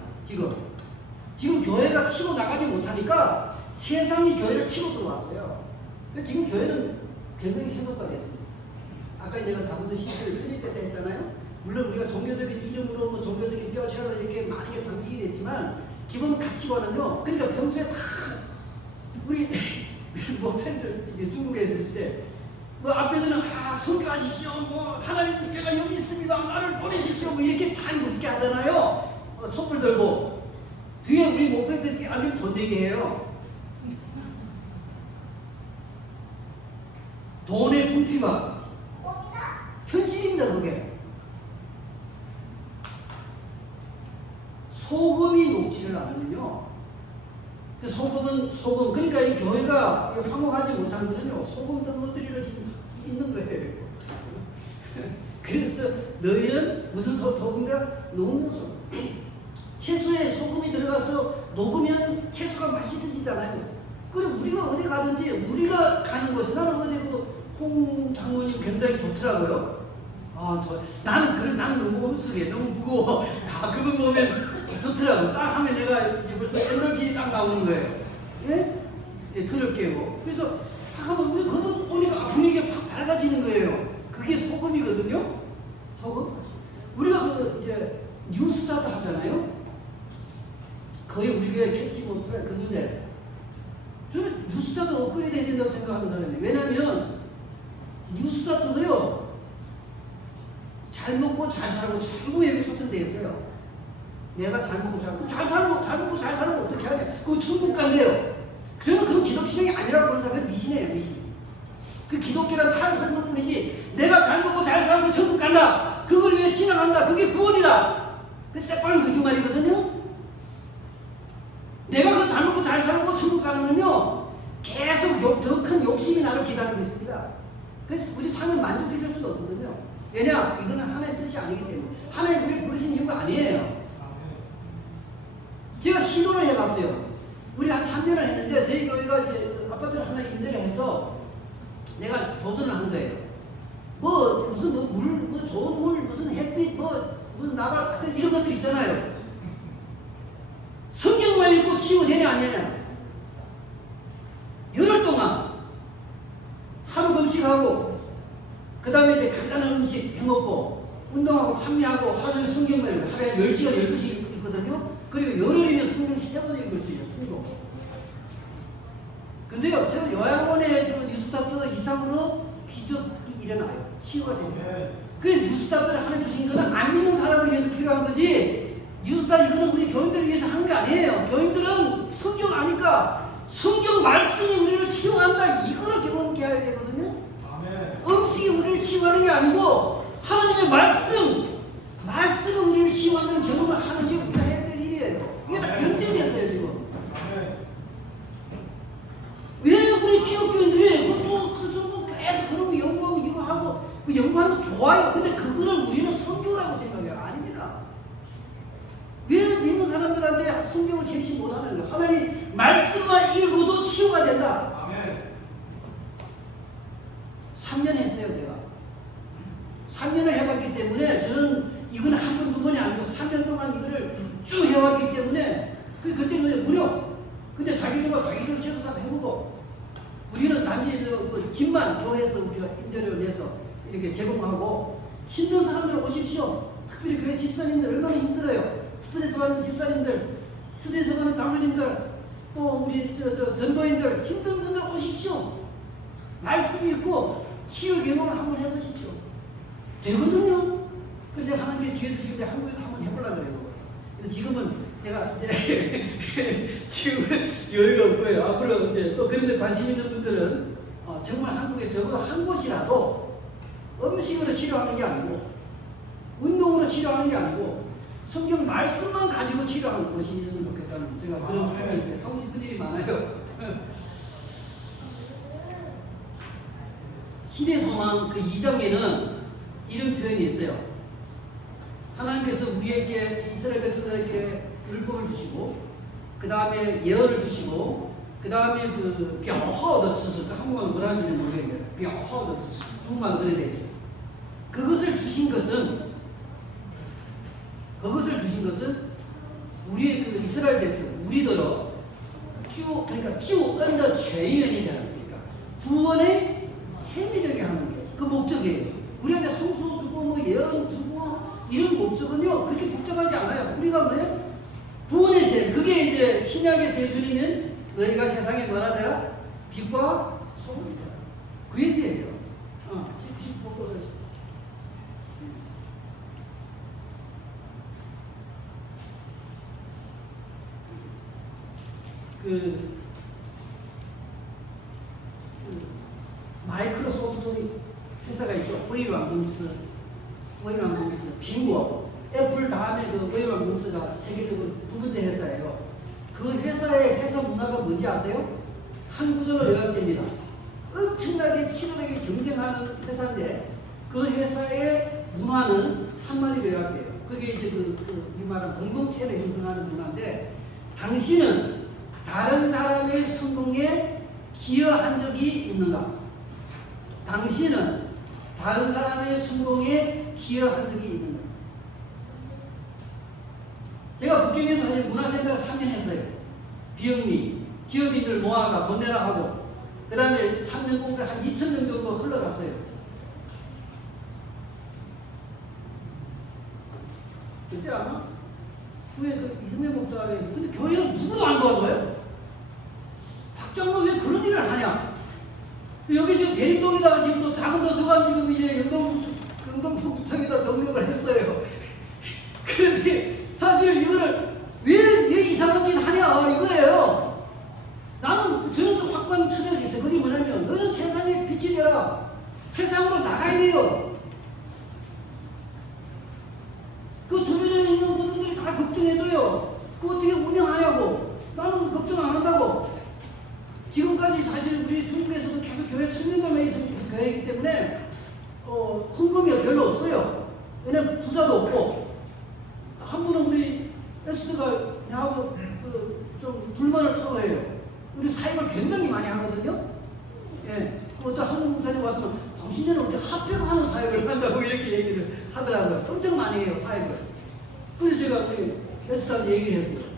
지금 교회가 치고 나가지 못하니까 세상이 교회를 치고 들어왔어요. 지금 교회는 굉장히 현혹화됐습니다. 아까 내가 자문도 시스를 편입 때 했잖아요. 물론 우리가 종교적인 이름으로 뭐 종교적인 뼈처럼 이렇게 많이 장식이 됐지만 기본 가치관은요. 그러니까 평소에 다 우리 목사님들 이게 중국에 있을 때 뭐 앞에서는 성교하십시오, 뭐 하나님 제가 여기 있습니다, 나를 보내십시오, 뭐 이렇게 다 무섭게 하잖아요. 촛불 들고 뒤에 우리 목사님들이 아주 돈 내게 해요. 돈의 궁핍화 현실입니다. 그게 소금이 녹지를 않으면요, 그 소금 그러니까 이 교회가 황홀하지 못한 거는요, 소금 덩어리로 지금 있는 거예요. 그래서 너희는 무슨 소금과 녹는 소금, 채소에 소금이 들어가서 녹으면 채소가 맛있어지잖아요. 그리고 우리가 어디 가든지 우리가 가는 곳에, 나는 어제 홍 장모님 굉장히 좋더라고요. 나는 너무 엄숙해, 너무 무거워. 그분 보면 좋더라고. 딱 하면 내가 이제 벌써 엔돌핀이 딱 나오는 거예요. 예? 틀을 깨고. 그래서 딱 하면 우리 그분 보니까 분위기가 확 밝아지는 거예요. 그게 소금이거든요. 소금. 우리가 이제 뉴스타트 하잖아요. 거의 우리 교회 캐치 뭐 그건데, 저는 뉴스타트 업그레이드 해야 된다고 생각하는 사람이에요. 왜냐면 뉴스타트도요, 잘 먹고 잘 살고 전부 여기 소천되어 있어요. 내가 잘 먹고 잘 살고 어떻게 하냐? 그거 천국 간대요. 저는 그건 기독교 신앙이 아니라고 보는 사람은 미신이에요, 미신. 그 기독교란 탈선거 뿐이지, 내가 잘 먹고 잘 살고 천국 간다, 그걸 위해 신앙한다, 그게 구원이다. 그 새빨간 거짓말이거든요. 내가 그 잘 먹고 잘 살고 천국 가면요, 계속 더 큰 욕심이 나를 기다리고 있습니다. 그래서 우리 삶을 만족해질 수도 없거든요. 왜냐? 이거는 하나님의 뜻이 아니기 때문에. 하나님 우리를 부르신 이유가 아니에요. 제가 시도를 해봤어요. 우리 한 3년을 했는데, 저희 교회가 이제 아파트를 하나 임대를 해서 내가 도전을 한 거예요. 무슨 좋은 물, 무슨 햇빛, 무슨 나발, 이런 것들 있잖아요. 성경만 읽고 치유되냐 안 되냐? 열흘 동안 하루 금식하고, 그 다음에 이제 간단한 음식 해먹고, 운동하고 참여하고, 하루에 성경만 읽고, 하루에 10시간, 12시 읽거든요. 그리고 열흘이면 성경 10번 읽을 수 있어요. 성경. 근데요, 제가 요양원의 그 뉴스타트 이상으로 기적이 일어나요. 치유가 됩니다. 그래서 뉴스타트를 하나 주신 거는 안 믿는 사람을 위해서 필요한 거지, 뉴스타트 이거는 우리 교인들을 위해서 하는 게 아니에요. 교인들은 성경 아니까 성경 말씀이 우리를 치유한다, 이거를 경험케 해야 되거든요. 음식이 우리를 치유하는 게 아니고 하나님의 말씀이 우리를 치유하는 경험을 하는 게 우리가 해야 될 일이에요. 이게 다 변증됐어요 지금. 왜 우리 기독교인들이 계속 그러고 연구하고 이거 하고, 연구하는 거 좋아요. 근데 그거를 우리는 성경이라고 생각해요. 아닙니다. 왜 믿는 사람들한테 성경을 제시 못하는 거예요? 하나님 말씀만 읽어도 치유가 된다. 3년 했어요, 제가. 3년을 해봤기 때문에, 저는 이거는 한 번, 두 번이 아니고 3년 동안 이거를 쭉 해왔기 때문에, 그때는 무료. 근데 자기들과 자기들 계속 다 해보고, 우리는 단지 집만 교회에서 우리가 임대료를 내서 이렇게 제공하고, 힘든 사람들 오십시오. 특별히 교회 집사님들 얼마나 힘들어요. 스트레스 받는 집사님들, 스트레스 받는 장로님들, 또 우리 전도인들, 힘든 분들 오십시오. 말씀 읽고 치유 경험을 한번 해보십시오. 되거든요. 그래서 하나님께 기회 주시고 한국에서 한번 해보려고 그래요. 근데 지금은 제가 이제 지금은 여유가 없고요. 앞으로 이제 또 그런 데 관심 있는 분들은 정말 한국에 적어도 한 곳이라도 음식으로 치료하는 게 아니고, 운동으로 치료하는 게 아니고, 성경 말씀만 가지고 치료하는 곳이 있었으면 좋겠다는, 제가 그런 생각이 있어요. 하고 싶은 일이 많아요. 시대소망 그 2장에는 이런 표현이 있어요. 하나님께서 우리에게, 이스라엘 백성들에게 율법을 주시고, 그 다음에 예언을 주시고, 그 다음에 그 벼허덕스스, 한국말은 뭐라 하는지는 모르겠는데, 벼허덕스스, 중국말은 그래 돼 있어요. 그것을 주신 것은 우리의 그 이스라엘 백성, 우리더러 그러니까 주 언더 죄인이 되는 거니까 구원의 셈이 되게 하는 게 그 목적이에요. 우리한테 성수 주고 뭐 예언 주고 이런 목적은요 그렇게 복잡하지 않아요. 우리가 구원의 셈, 그게 이제 신약의 세술이면 너희가 세상에 뭐라 되라? 빛과 소금이다. 그 얘기예요. 마이크로소프트 회사가 있죠. 웨이왕공스, 빙고, 애플 다음에 그 웨이왕공스가 세계적으로 두 번째 회사예요. 그 회사의 회사 문화가 뭔지 아세요? 한 구조로 요약됩니다. 엄청나게 치열하게 경쟁하는 회사인데 그 회사의 문화는 한마디로 요약돼요. 그게 이제 이 말은 공동체를 형성하는 문화인데, 당신은 다른 사람의 성공에 기여한 적이 있는가? 당신은 다른 사람의 성공에 기여한 적이 있는가? 제가 북경에서 사실 문화센터를 3년 했어요. 비영리, 기업인들 모아가 돈 내라 하고, 그 다음에 3년 공사 한 2,000명 정도 흘러갔어요. 그때 아마 후에 이승민 목사가 근데 교회는 누구도 안 도와줘요? 박장로 왜 그런 일을 하냐? 여기 지금 대림동에다가 지금 또 작은 도서관 지금 이제 영동북청에다 등록을 했어요. 그런데 사실 이거를 왜 이상한 짓 하냐 이거예요. 저는 또 확고한 철학이 있어요. 그게 뭐냐면, 너는 세상에 빛이 되라. 세상으로 나가야 돼요. 그 주변에 있는 분들이 다 걱정해줘요. 그거 어떻게 운영하냐고. 나는 걱정 안 한다고. 지금까지 사실 우리 중국에서도 계속 교회 청년들만 있는 교회이기 때문에 헌금이 별로 없어요. 왜냐면 부자도 없고. 한 분은 우리 에스가 나하고 좀 불만을 토로해요. 우리 사역을 굉장히 많이 하거든요. 예. 어떤 한국 목사님 같으면 당신들은 어떻게 합병하는 사역을 한다고 이렇게 얘기를 하더라고요. 엄청 많이 해요, 사역을. 그래서 제가 우리 에스한테 얘기를 했어요.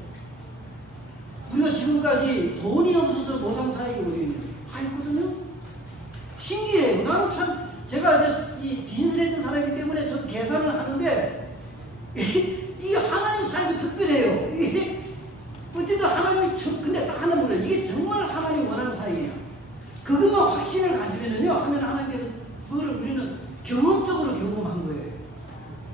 우리가 지금까지 돈이 없어서 못한 사역이 우리는 하였거든요. 신기해요. 나는 참, 제가 이 빈센했던 사람이기 때문에 저도 계산을 하는데, 이게 하나님 사역이 특별해요. 어쨌든 하나님이 근데 딱 하나 물어요. 이게 정말 하나님 원하는 사역이에요. 그것만 확신을 가지면은요, 하면 하나님께서 그거를 우리는 경험적으로 경험한 거예요.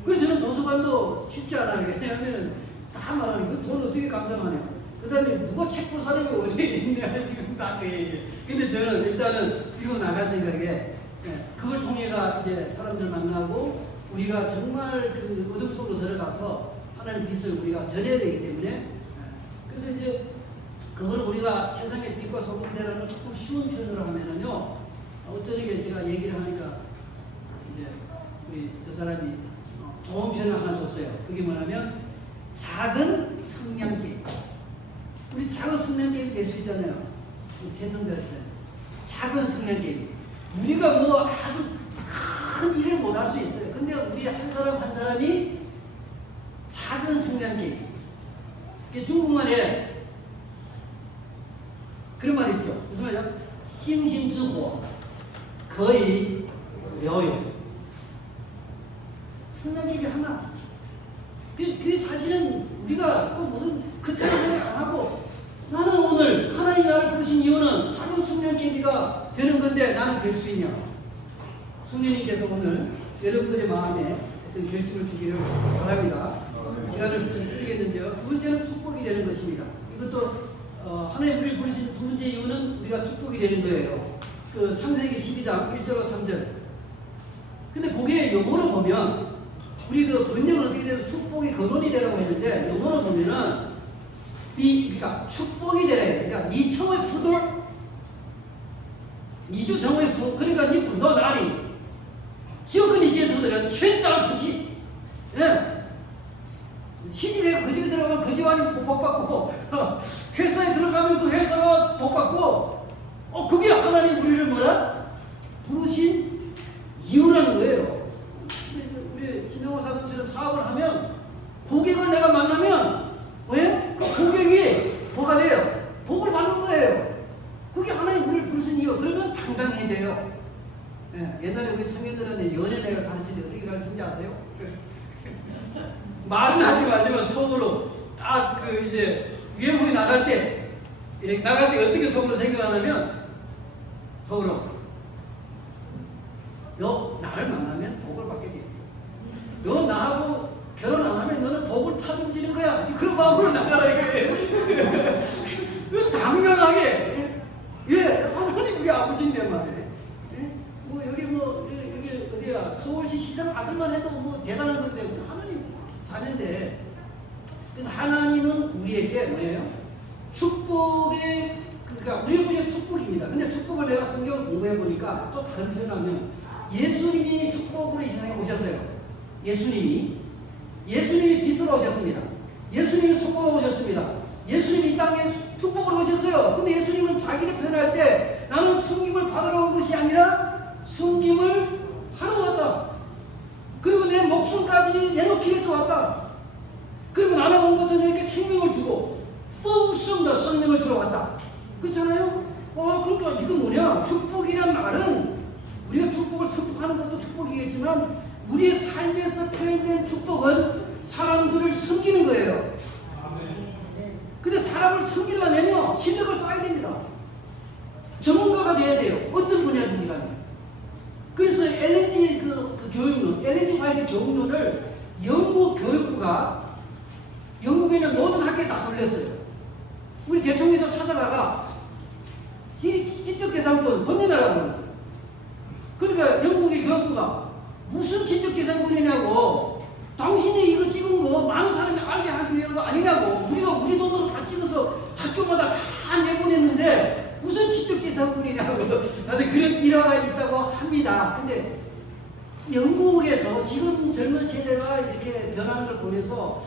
그래서 저는 도서관도 쉽지 않아요. 왜냐하면 다 말하는 그 돈 어떻게 감당하냐. 그 다음에 누가 책 볼 사람이 어디에 있냐. 지금 다 그 얘기예요. 근데 저는 일단은 이러고 나갈 생각에, 그걸 통해가 이제 사람들 만나고 우리가 정말 그 어둠 속으로 들어가서 하나님 빛을 우리가 전해야 되기 때문에, 그래서 이제 그걸 우리가 세상의 빛과 소금 되라는 조금 쉬운 표현으로 하면은요, 어쩌게 제가 얘기를 하니까 이제 우리 저 사람이 좋은 표현을 하나 줬어요. 그게 뭐냐면 작은 성냥개비. 우리 작은 성냥개비 될 수 있잖아요. 대성자들 작은 성냥개비. 우리가 뭐 아주 큰 일을 못 할 수 있어요. 근데 우리 한 사람 한 사람이 작은 성냥개비. 중국말에 그런 말 있죠. 무슨 말이죠? 싱싱지호 거의 려요. 성냥개비 하나. 그게 사실은 우리가 꼭 무슨 그처럼 생각 안 하고, 나는 오늘 하나님 나를 부르신 이유는 작은 성냥개비가 되는 건데 나는 될 수 있냐? 성령님께서 오늘 여러분들의 마음에 어떤 결심을 주기를 바랍니다. 시간을 좀 줄이겠는데요. 두 번째는 축복이 되는 것입니다. 이것도 하나님 우리를 부르신 두 번째 이유는 우리가 축복이 되는 거예요. 그 창세기 12장 1절로 3절. 근데 그게 영어로 보면, 우리 그 번역은 어떻게 되면 축복이 근원이 되라고 했는데, 영어로 보면은 그러니까 축복이 되라. 그러니까 니 청의 푸들, 니주 정의 푸, 그러니까 니 분노 나리, 지역근이 제수들은 최장수지. 예. 시집에 그 집에 들어가면 그 집안이 복받고, 회사에 들어가면 그 회사가 복받고, 그게 하나님 우리를 뭐라? 부르신 이유라는 거예요. 우리 신영호 사장처럼 사업을 하면, 고객을 내가 만나면, 왜? 그 고객이 뭐가 돼요? 복을 받는 거예요. 그게 하나님 우리를 부르신 이유. 그러면 당당해져요. 예, 옛날에 우리 청년들한테 연애 내가 가르치지 어떻게 가르치는지 아세요? 말은 하지 말지만 속으로 딱 그 이제 외국에 나갈 때, 이렇게 나갈 때 어떻게 속으로 생각하냐면, 더불어 너 나를 만나면 복을 받게 돼 있어. 너 나하고 결혼 안 하면 너는 복을 타등지는 거야. 그런 마음으로 나가라 이거예요. 당연하게 하나님 우리 아버지인데 말이에요. 뭐 여기 여기 어디야 서울시 시장 아들만 해도 뭐 대단한 건데 하나님 자녀인데, 그래서 하나님은 우리에게 뭐예요? 축복의 그러니까 우리의 축복입니다. 근데 축복을 내가 성경을 공부해 보니까 또 다른 표현하면 예수님이 축복으로 이 세상에 오셨어요. 예수님이 빛으로 오셨습니다. 예수님이 소금으로 오셨습니다. 예수님이 이 땅에 축복으로 오셨어요. 근데 예수님은 자기를 표현할 때 나는 섬김을 받으러 온 것이 아니라 섬김을 하러 왔다. 그리고 내 목숨까지 내놓기 위해서 왔다. 그리고 나는 온 것은 내게 생명을 주고 풍성한 생명을 주러 왔다. 그렇잖아요? 그러니까 이건 뭐냐? 축복이란 말은 우리가 축복을 선포하는 것도 축복이겠지만 우리의 삶에서 표현된 축복은 사람들을 섬기는 거예요. 근데 사람을 섬기려면요 실력을 쌓아야 됩니다. 전문가가 돼야 돼요. 어떤 분야든지 간에. 그래서 LNG 교육론, LNG 화이트 교육론을 영국 교육부가 영국에 있는 모든 학교에 다 돌렸어요. 우리 대통령에서 찾아가가 지적재산권 법률하라고. 그러니까 영국의 교육부가 무슨 지적재산권이냐고, 당신이 이거 찍은 거 많은 사람이 알게 하기 위해서가 아니냐고. 우리가 우리 돈으로 다 찍어서 학교마다 다 내보냈는데 무슨 지적재산권이냐고. 나한테 그런 일화가 있다고 합니다. 근데 영국에서 지금 젊은 세대가 이렇게 변하는 걸 보면서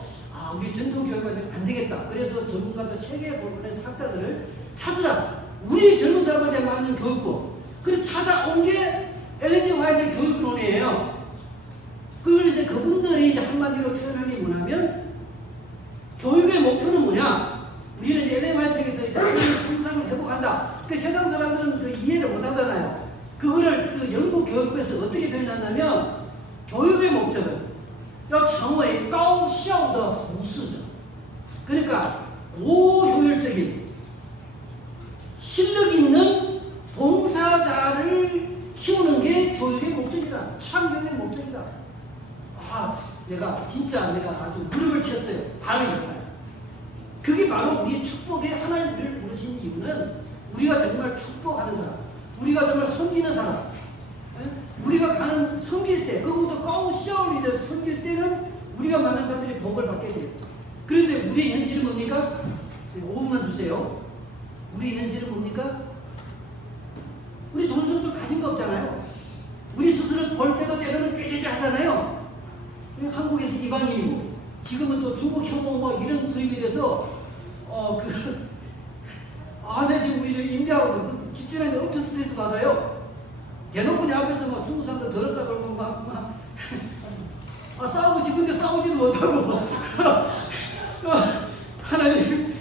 우리 전통교육이 안 되겠다. 그래서 전문가들 세계 born의 학자들을 찾으라. 우리 젊은 사람한테 맞는 교육법. 그래서 찾아온 게 엘렌지 화이트 교육론이에요. 그걸 이제 그분들이 이제 한마디로 표현한 게 뭐냐면, 교육의 목표는 뭐냐? 우리는 이제 엘렌지 화이트에서 이제 세상을 회복한다. 그 세상 사람들은 그 이해를 못 하잖아요. 그거를 그 영국 교육부에서 어떻게 표현한다면, 교육의 목적은要成为高效的服侍者. 그러니까 고효율적인 실력 있는 봉사자를 키우는 게 교육의 목적이다. 참교육의 목적이다. 내가 아주 무릎을 쳤어요. 발을 열어요. 그게 바로 우리의 축복에 하나님 우리를 부르신 이유는 우리가 정말 축복하는 사람, 우리가 정말 섬기는 사람, 우리가 가는 섬길 때, 그것도高效率的 섬길 때는 우리가 만난 사람들이 복을 받게 돼요. 그런데 우리의 현실은 뭡니까? 5분만 주세요. 우리 현실은 뭡니까? 우리 존속도 가진 거 없잖아요. 우리 스스로 볼 때도 때로는 꾀죄죄 하잖아요. 한국에서 이방인이고 지금은 또 중국 혐오 뭐 이런 분위기 돼서 내 지금 우리 임대하고 집주인한테 엄청 스트레스 받아요. 대놓고 내 앞에서 막 중국 사람들 더럽다 그러고 막 싸우고 싶은데 싸우지도 못하고 하나님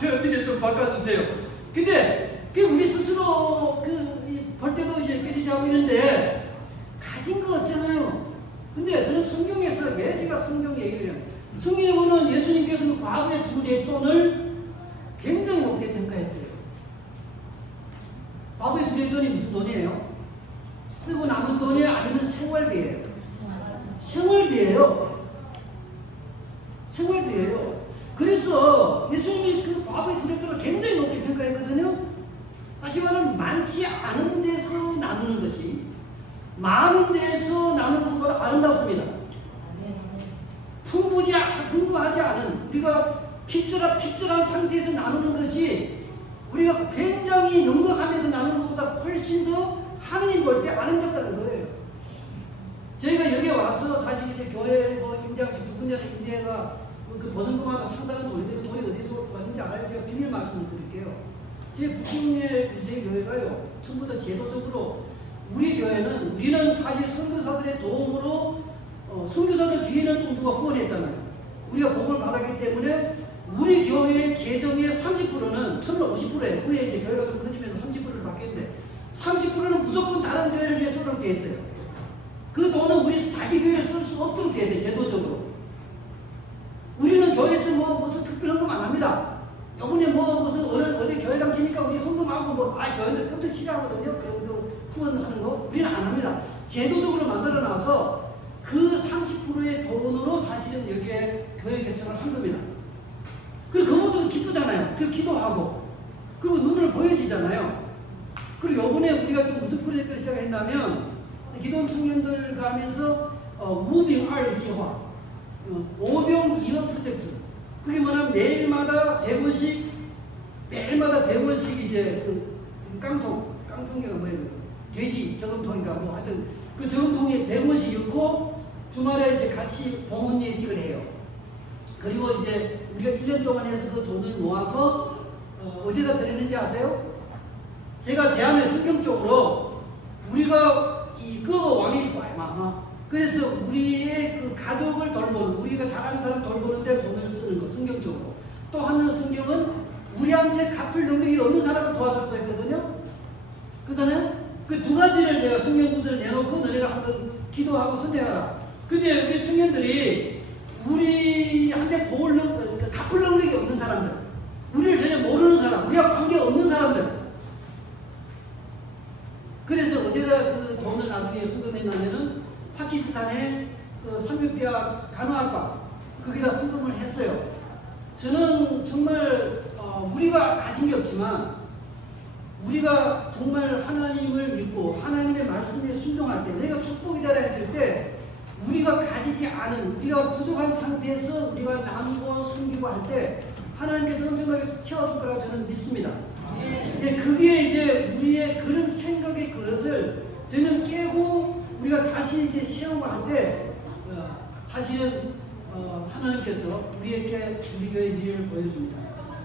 저 어떻게 좀 바꿔주세요. 근데 우리 스스로 볼 때도 이제 깨지자고 있는데 가진 거 없잖아요. 근데 저는 성경에서 왜 제가 성경 얘기를 해요? 성경에 보면 예수님께서는 과거의 두 렛돈을 굉장히 높게 평가했어요. 과거의 두 렛돈이 무슨 돈이에요? 쓰고 남은 돈이 아니면 생활비예요. 생활비예요. 그래서 예수님이 그 과거의 두 렛돈을 굉장히 높게 평가했거든요. 다시 말하면 많지 않은 데서 나누는 것이 많은 데서 나누는 것보다 아름답습니다. 풍부하지 않은, 우리가 핍절한 상태에서 나누는 것이 우리가 굉장히 넉넉한 데서 나누는 것보다 훨씬 더 하느님 볼 때 아름답다는 거예요. 저희가 여기 와서 사실 이제 교회 임대하고 두 군데 임대가 그 보증금마다 상당한 돈인데 그 돈이 어디서 왔는지 알아요? 제가 비밀 말씀을 드릴게요. 제 북경의 제 교회가요, 전부 다 제도적으로 우리는 사실 선교사들의 도움으로 선교사들 뒤에는 좀 누가 후원했잖아요. 우리가 복을 받았기 때문에 우리 교회의 재정의 30%는 처음에 50%예요. 후에 이제 교회가 좀 커지면서 30%를 받겠는데 30%는 무조건 다른 교회를 위해 쏘도록 되어 있어요. 그 돈은 우리 자기 교회를 쓸 수 없도록 되어 있어요. 제도적으로. 우리는 교회에서 무슨 특별한 거 안 합니다. 요번에 뭐 무슨 어디 교회당 지니까 우리 헌금하고 교회들 끔찍 싫어하거든요. 그런 거 후원하는 거 우리는 안 합니다. 제도적으로 만들어 놔서 그 30%의 돈으로 사실은 여기에 교회 개척을 한 겁니다. 그리고 그것도 기쁘잖아요. 그 기도하고 그리고 눈으로 보여지잖아요. 그리고 요번에 우리가 또 무슨 프로젝트를 시작했냐면 기도원 청년들과 하면서 무빙 알计划 오병 이어 프로젝트. 그게 뭐냐면 매일마다 100원씩 이제 그 깡통이가 뭐예요? 돼지 저금통인가 뭐 하여튼 그 저금통에 100원씩 넣고 주말에 이제 같이 봉헌 예식을 해요. 그리고 이제 우리가 1년 동안 해서 그 돈을 모아서 어디다 드리는지 아세요? 제가 제안을 성경적으로 우리가 이거 왕이 봐요. 그래서 우리의 그 가족을 돌보는, 우리가 잘하는 사람 돌보는데 돈을 쓰는 거, 성경적으로. 또 하나는 성경은 우리한테 갚을 능력이 없는 사람을 도와줄 거 있거든요. 그잖아요? 그 두 가지를 제가 성경 구절을 내놓고 너네가 한번 기도하고 선택하라. 근데 우리 청년들이 우리한테 갚을 능력이 없는 사람들, 우리를 전혀 모르는 사람, 우리와 관계 없는 사람들. 그래서 어디다 그 돈을 나중에 헌금했냐면은 파키스탄의 그 삼육대학 간호학과 거기다 헌금을 했어요. 저는 정말 우리가 가진 게 없지만 우리가 정말 하나님을 믿고 하나님의 말씀에 순종할 때 내가 축복이다 했을 때 우리가 가지지 않은 우리가 부족한 상태에서 우리가 나누고 섬기고 할 때 하나님께서 엄청나게 채워줄 거라고 저는 믿습니다. 네, 그게 이제 우리의 그런 생각의 그것을 저는 깨고 우리가 다시 이제 시험을 할 때 사실은 하나님께서 우리에게 우리 교회 미래를 보여줍니다.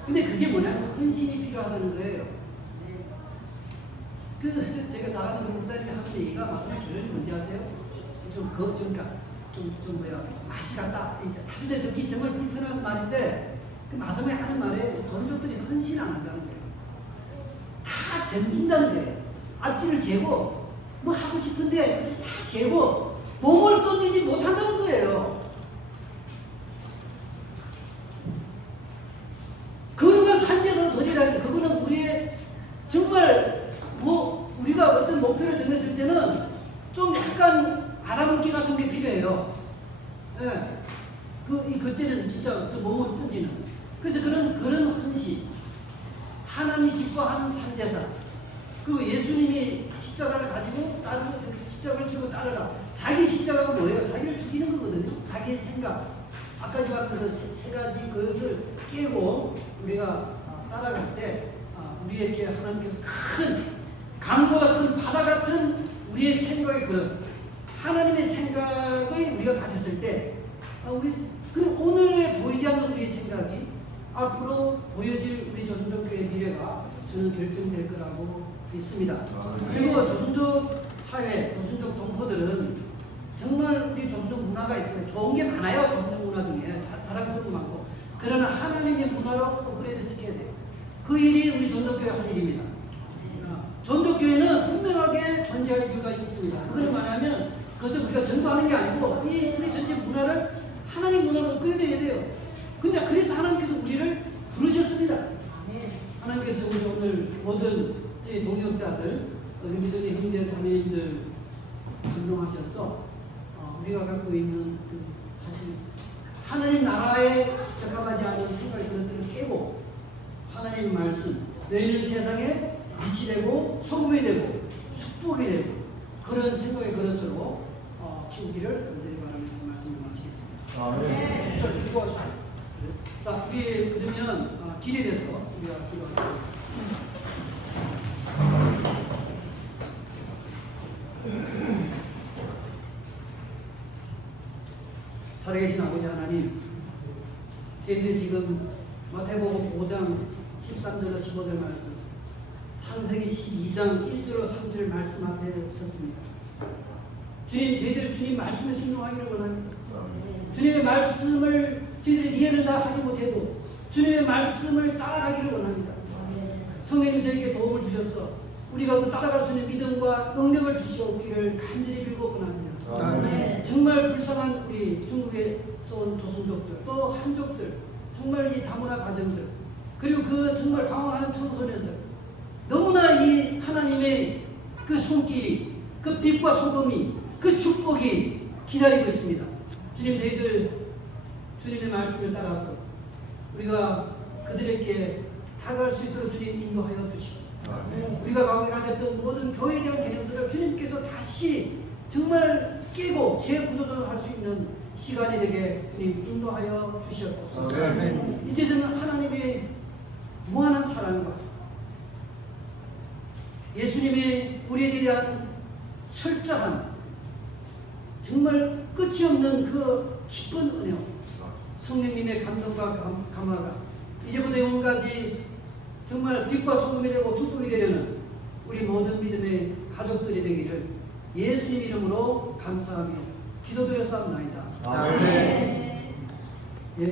근데 그게 뭐냐면 헌신이 필요하다는 거예요. 제가 잘하는 목사님이 하는 얘기가 마지막 결론이 뭔지 아세요? 맛이 갔다. 근데 듣기 정말 불편한 말인데 그 마지막에 하는 말에 돈족들이 헌신 안 한다는 거예요. 다 전준다는 거예요. 앞뒤를 재고 뭐 하고 싶은데 다 재고 몸을 던지지 못한다는 거예요. 그러면 산재서 던지라는 거. 그거는 우리의 정말 우리가 어떤 목표를 정했을 때는 좀 약간 알아먹기 같은 게 필요해요. 예. 그때는 진짜 몸으로 던지는. 그래서 그런 헌신. 하나님이 기뻐하는 산제사. 그리고 예수님이 십자가를 가지고 십자가를 지고 따르라. 자기 십자가가 뭐예요? 자기를 죽이는 거거든요. 자기의 생각. 아까 봤던 그 세 가지 그것을 깨고 우리가 따라갈 때 우리에게 하나님께서 큰 강보다 큰 바다 같은 우리의 생각의 그런 하나님의 생각을 우리가 가졌을 때 오늘에 보이지 않는 우리의 생각이 앞으로 보여질 우리 조선족교회 미래가 저는 결정될 거라고 믿습니다. 그리고 조선족 사회, 조선족 동포들은 정말 우리 조선족 문화가 있어요. 좋은 게 많아요. 조선족 문화 중에 자랑스러운 거 많고. 그러나 하나님의 문화로 업그레이드 시켜야 돼요. 그 일이 우리 조선족교회 할 일입니다. 조선족교회는 분명하게 존재할 이유가 있습니다. 그것은 뭐냐면 그것을 우리가 전도하는 게 아니고 우리 전체 문화를 하나님 문화로 업그레이드 해야 돼요. 근데 그래서 하나님께서 우리를 부르셨습니다. 하나님께서 우리 오늘 모든 저희 동역자들, 우리들의 형제 자매님들 감동하셔서 우리가 갖고 있는 그 사실 하나님 나라에 적합하지 않은 생각의 그것들을 깨고 하나님 말씀, 너희는 세상에 빛이 되고 소금이 되고 축복이 되고 그런 생각의 그릇으로 키우기를 간절히 바라면서 말씀을 마치겠습니다. 자, 우리 그러면 길에 대해서 우리가 기도하겠습니다. 살아계신 아버지 하나님, 저희들이 지금 마태복음 5장 13절로 15절 말씀, 창세기 12장 1절로 3절 말씀 앞에 섰습니다. 주님, 저희들 주님 말씀에 순종하기를 원합니다. 주님의 말씀을 저희들이 이해는 다 하지 못해도 주님의 말씀을 따라가기를 원합니다. 성령님 저에게 도움을 주셔서 우리가 그 따라갈 수 있는 믿음과 능력을 주시옵기를 간절히 빌고 원합니다. 정말 불쌍한 우리 중국에서 온 조선족들 또 한족들 정말 이 다문화 가정들 그리고 그 정말 방황하는 청소년들, 너무나 이 하나님의 그 손길이, 그 빛과 소금이, 그 축복이 기다리고 있습니다. 주님, 저희들 주님의 말씀을 따라서 우리가 그들에게 다가갈 수 있도록 주님 인도하여 주시고, 우리가 과거에 가졌던 모든 교회에 대한 개념들을 주님께서 다시 정말 깨고 재구조를 할 수 있는 시간이 되게 주님 인도하여 주시옵소서. 이제는 하나님의 무한한 사랑과 예수님의 우리에 대한 철저한 정말 끝이 없는 그 깊은 은혜와 성령님의 감동과 감화가 이제부터 영원까지 정말 빛과 소금이 되고 축복이 되려는 우리 모든 믿음의 가족들이 되기를 예수님 이름으로 감사하며 기도드렸사옵나이다. 아멘. 예.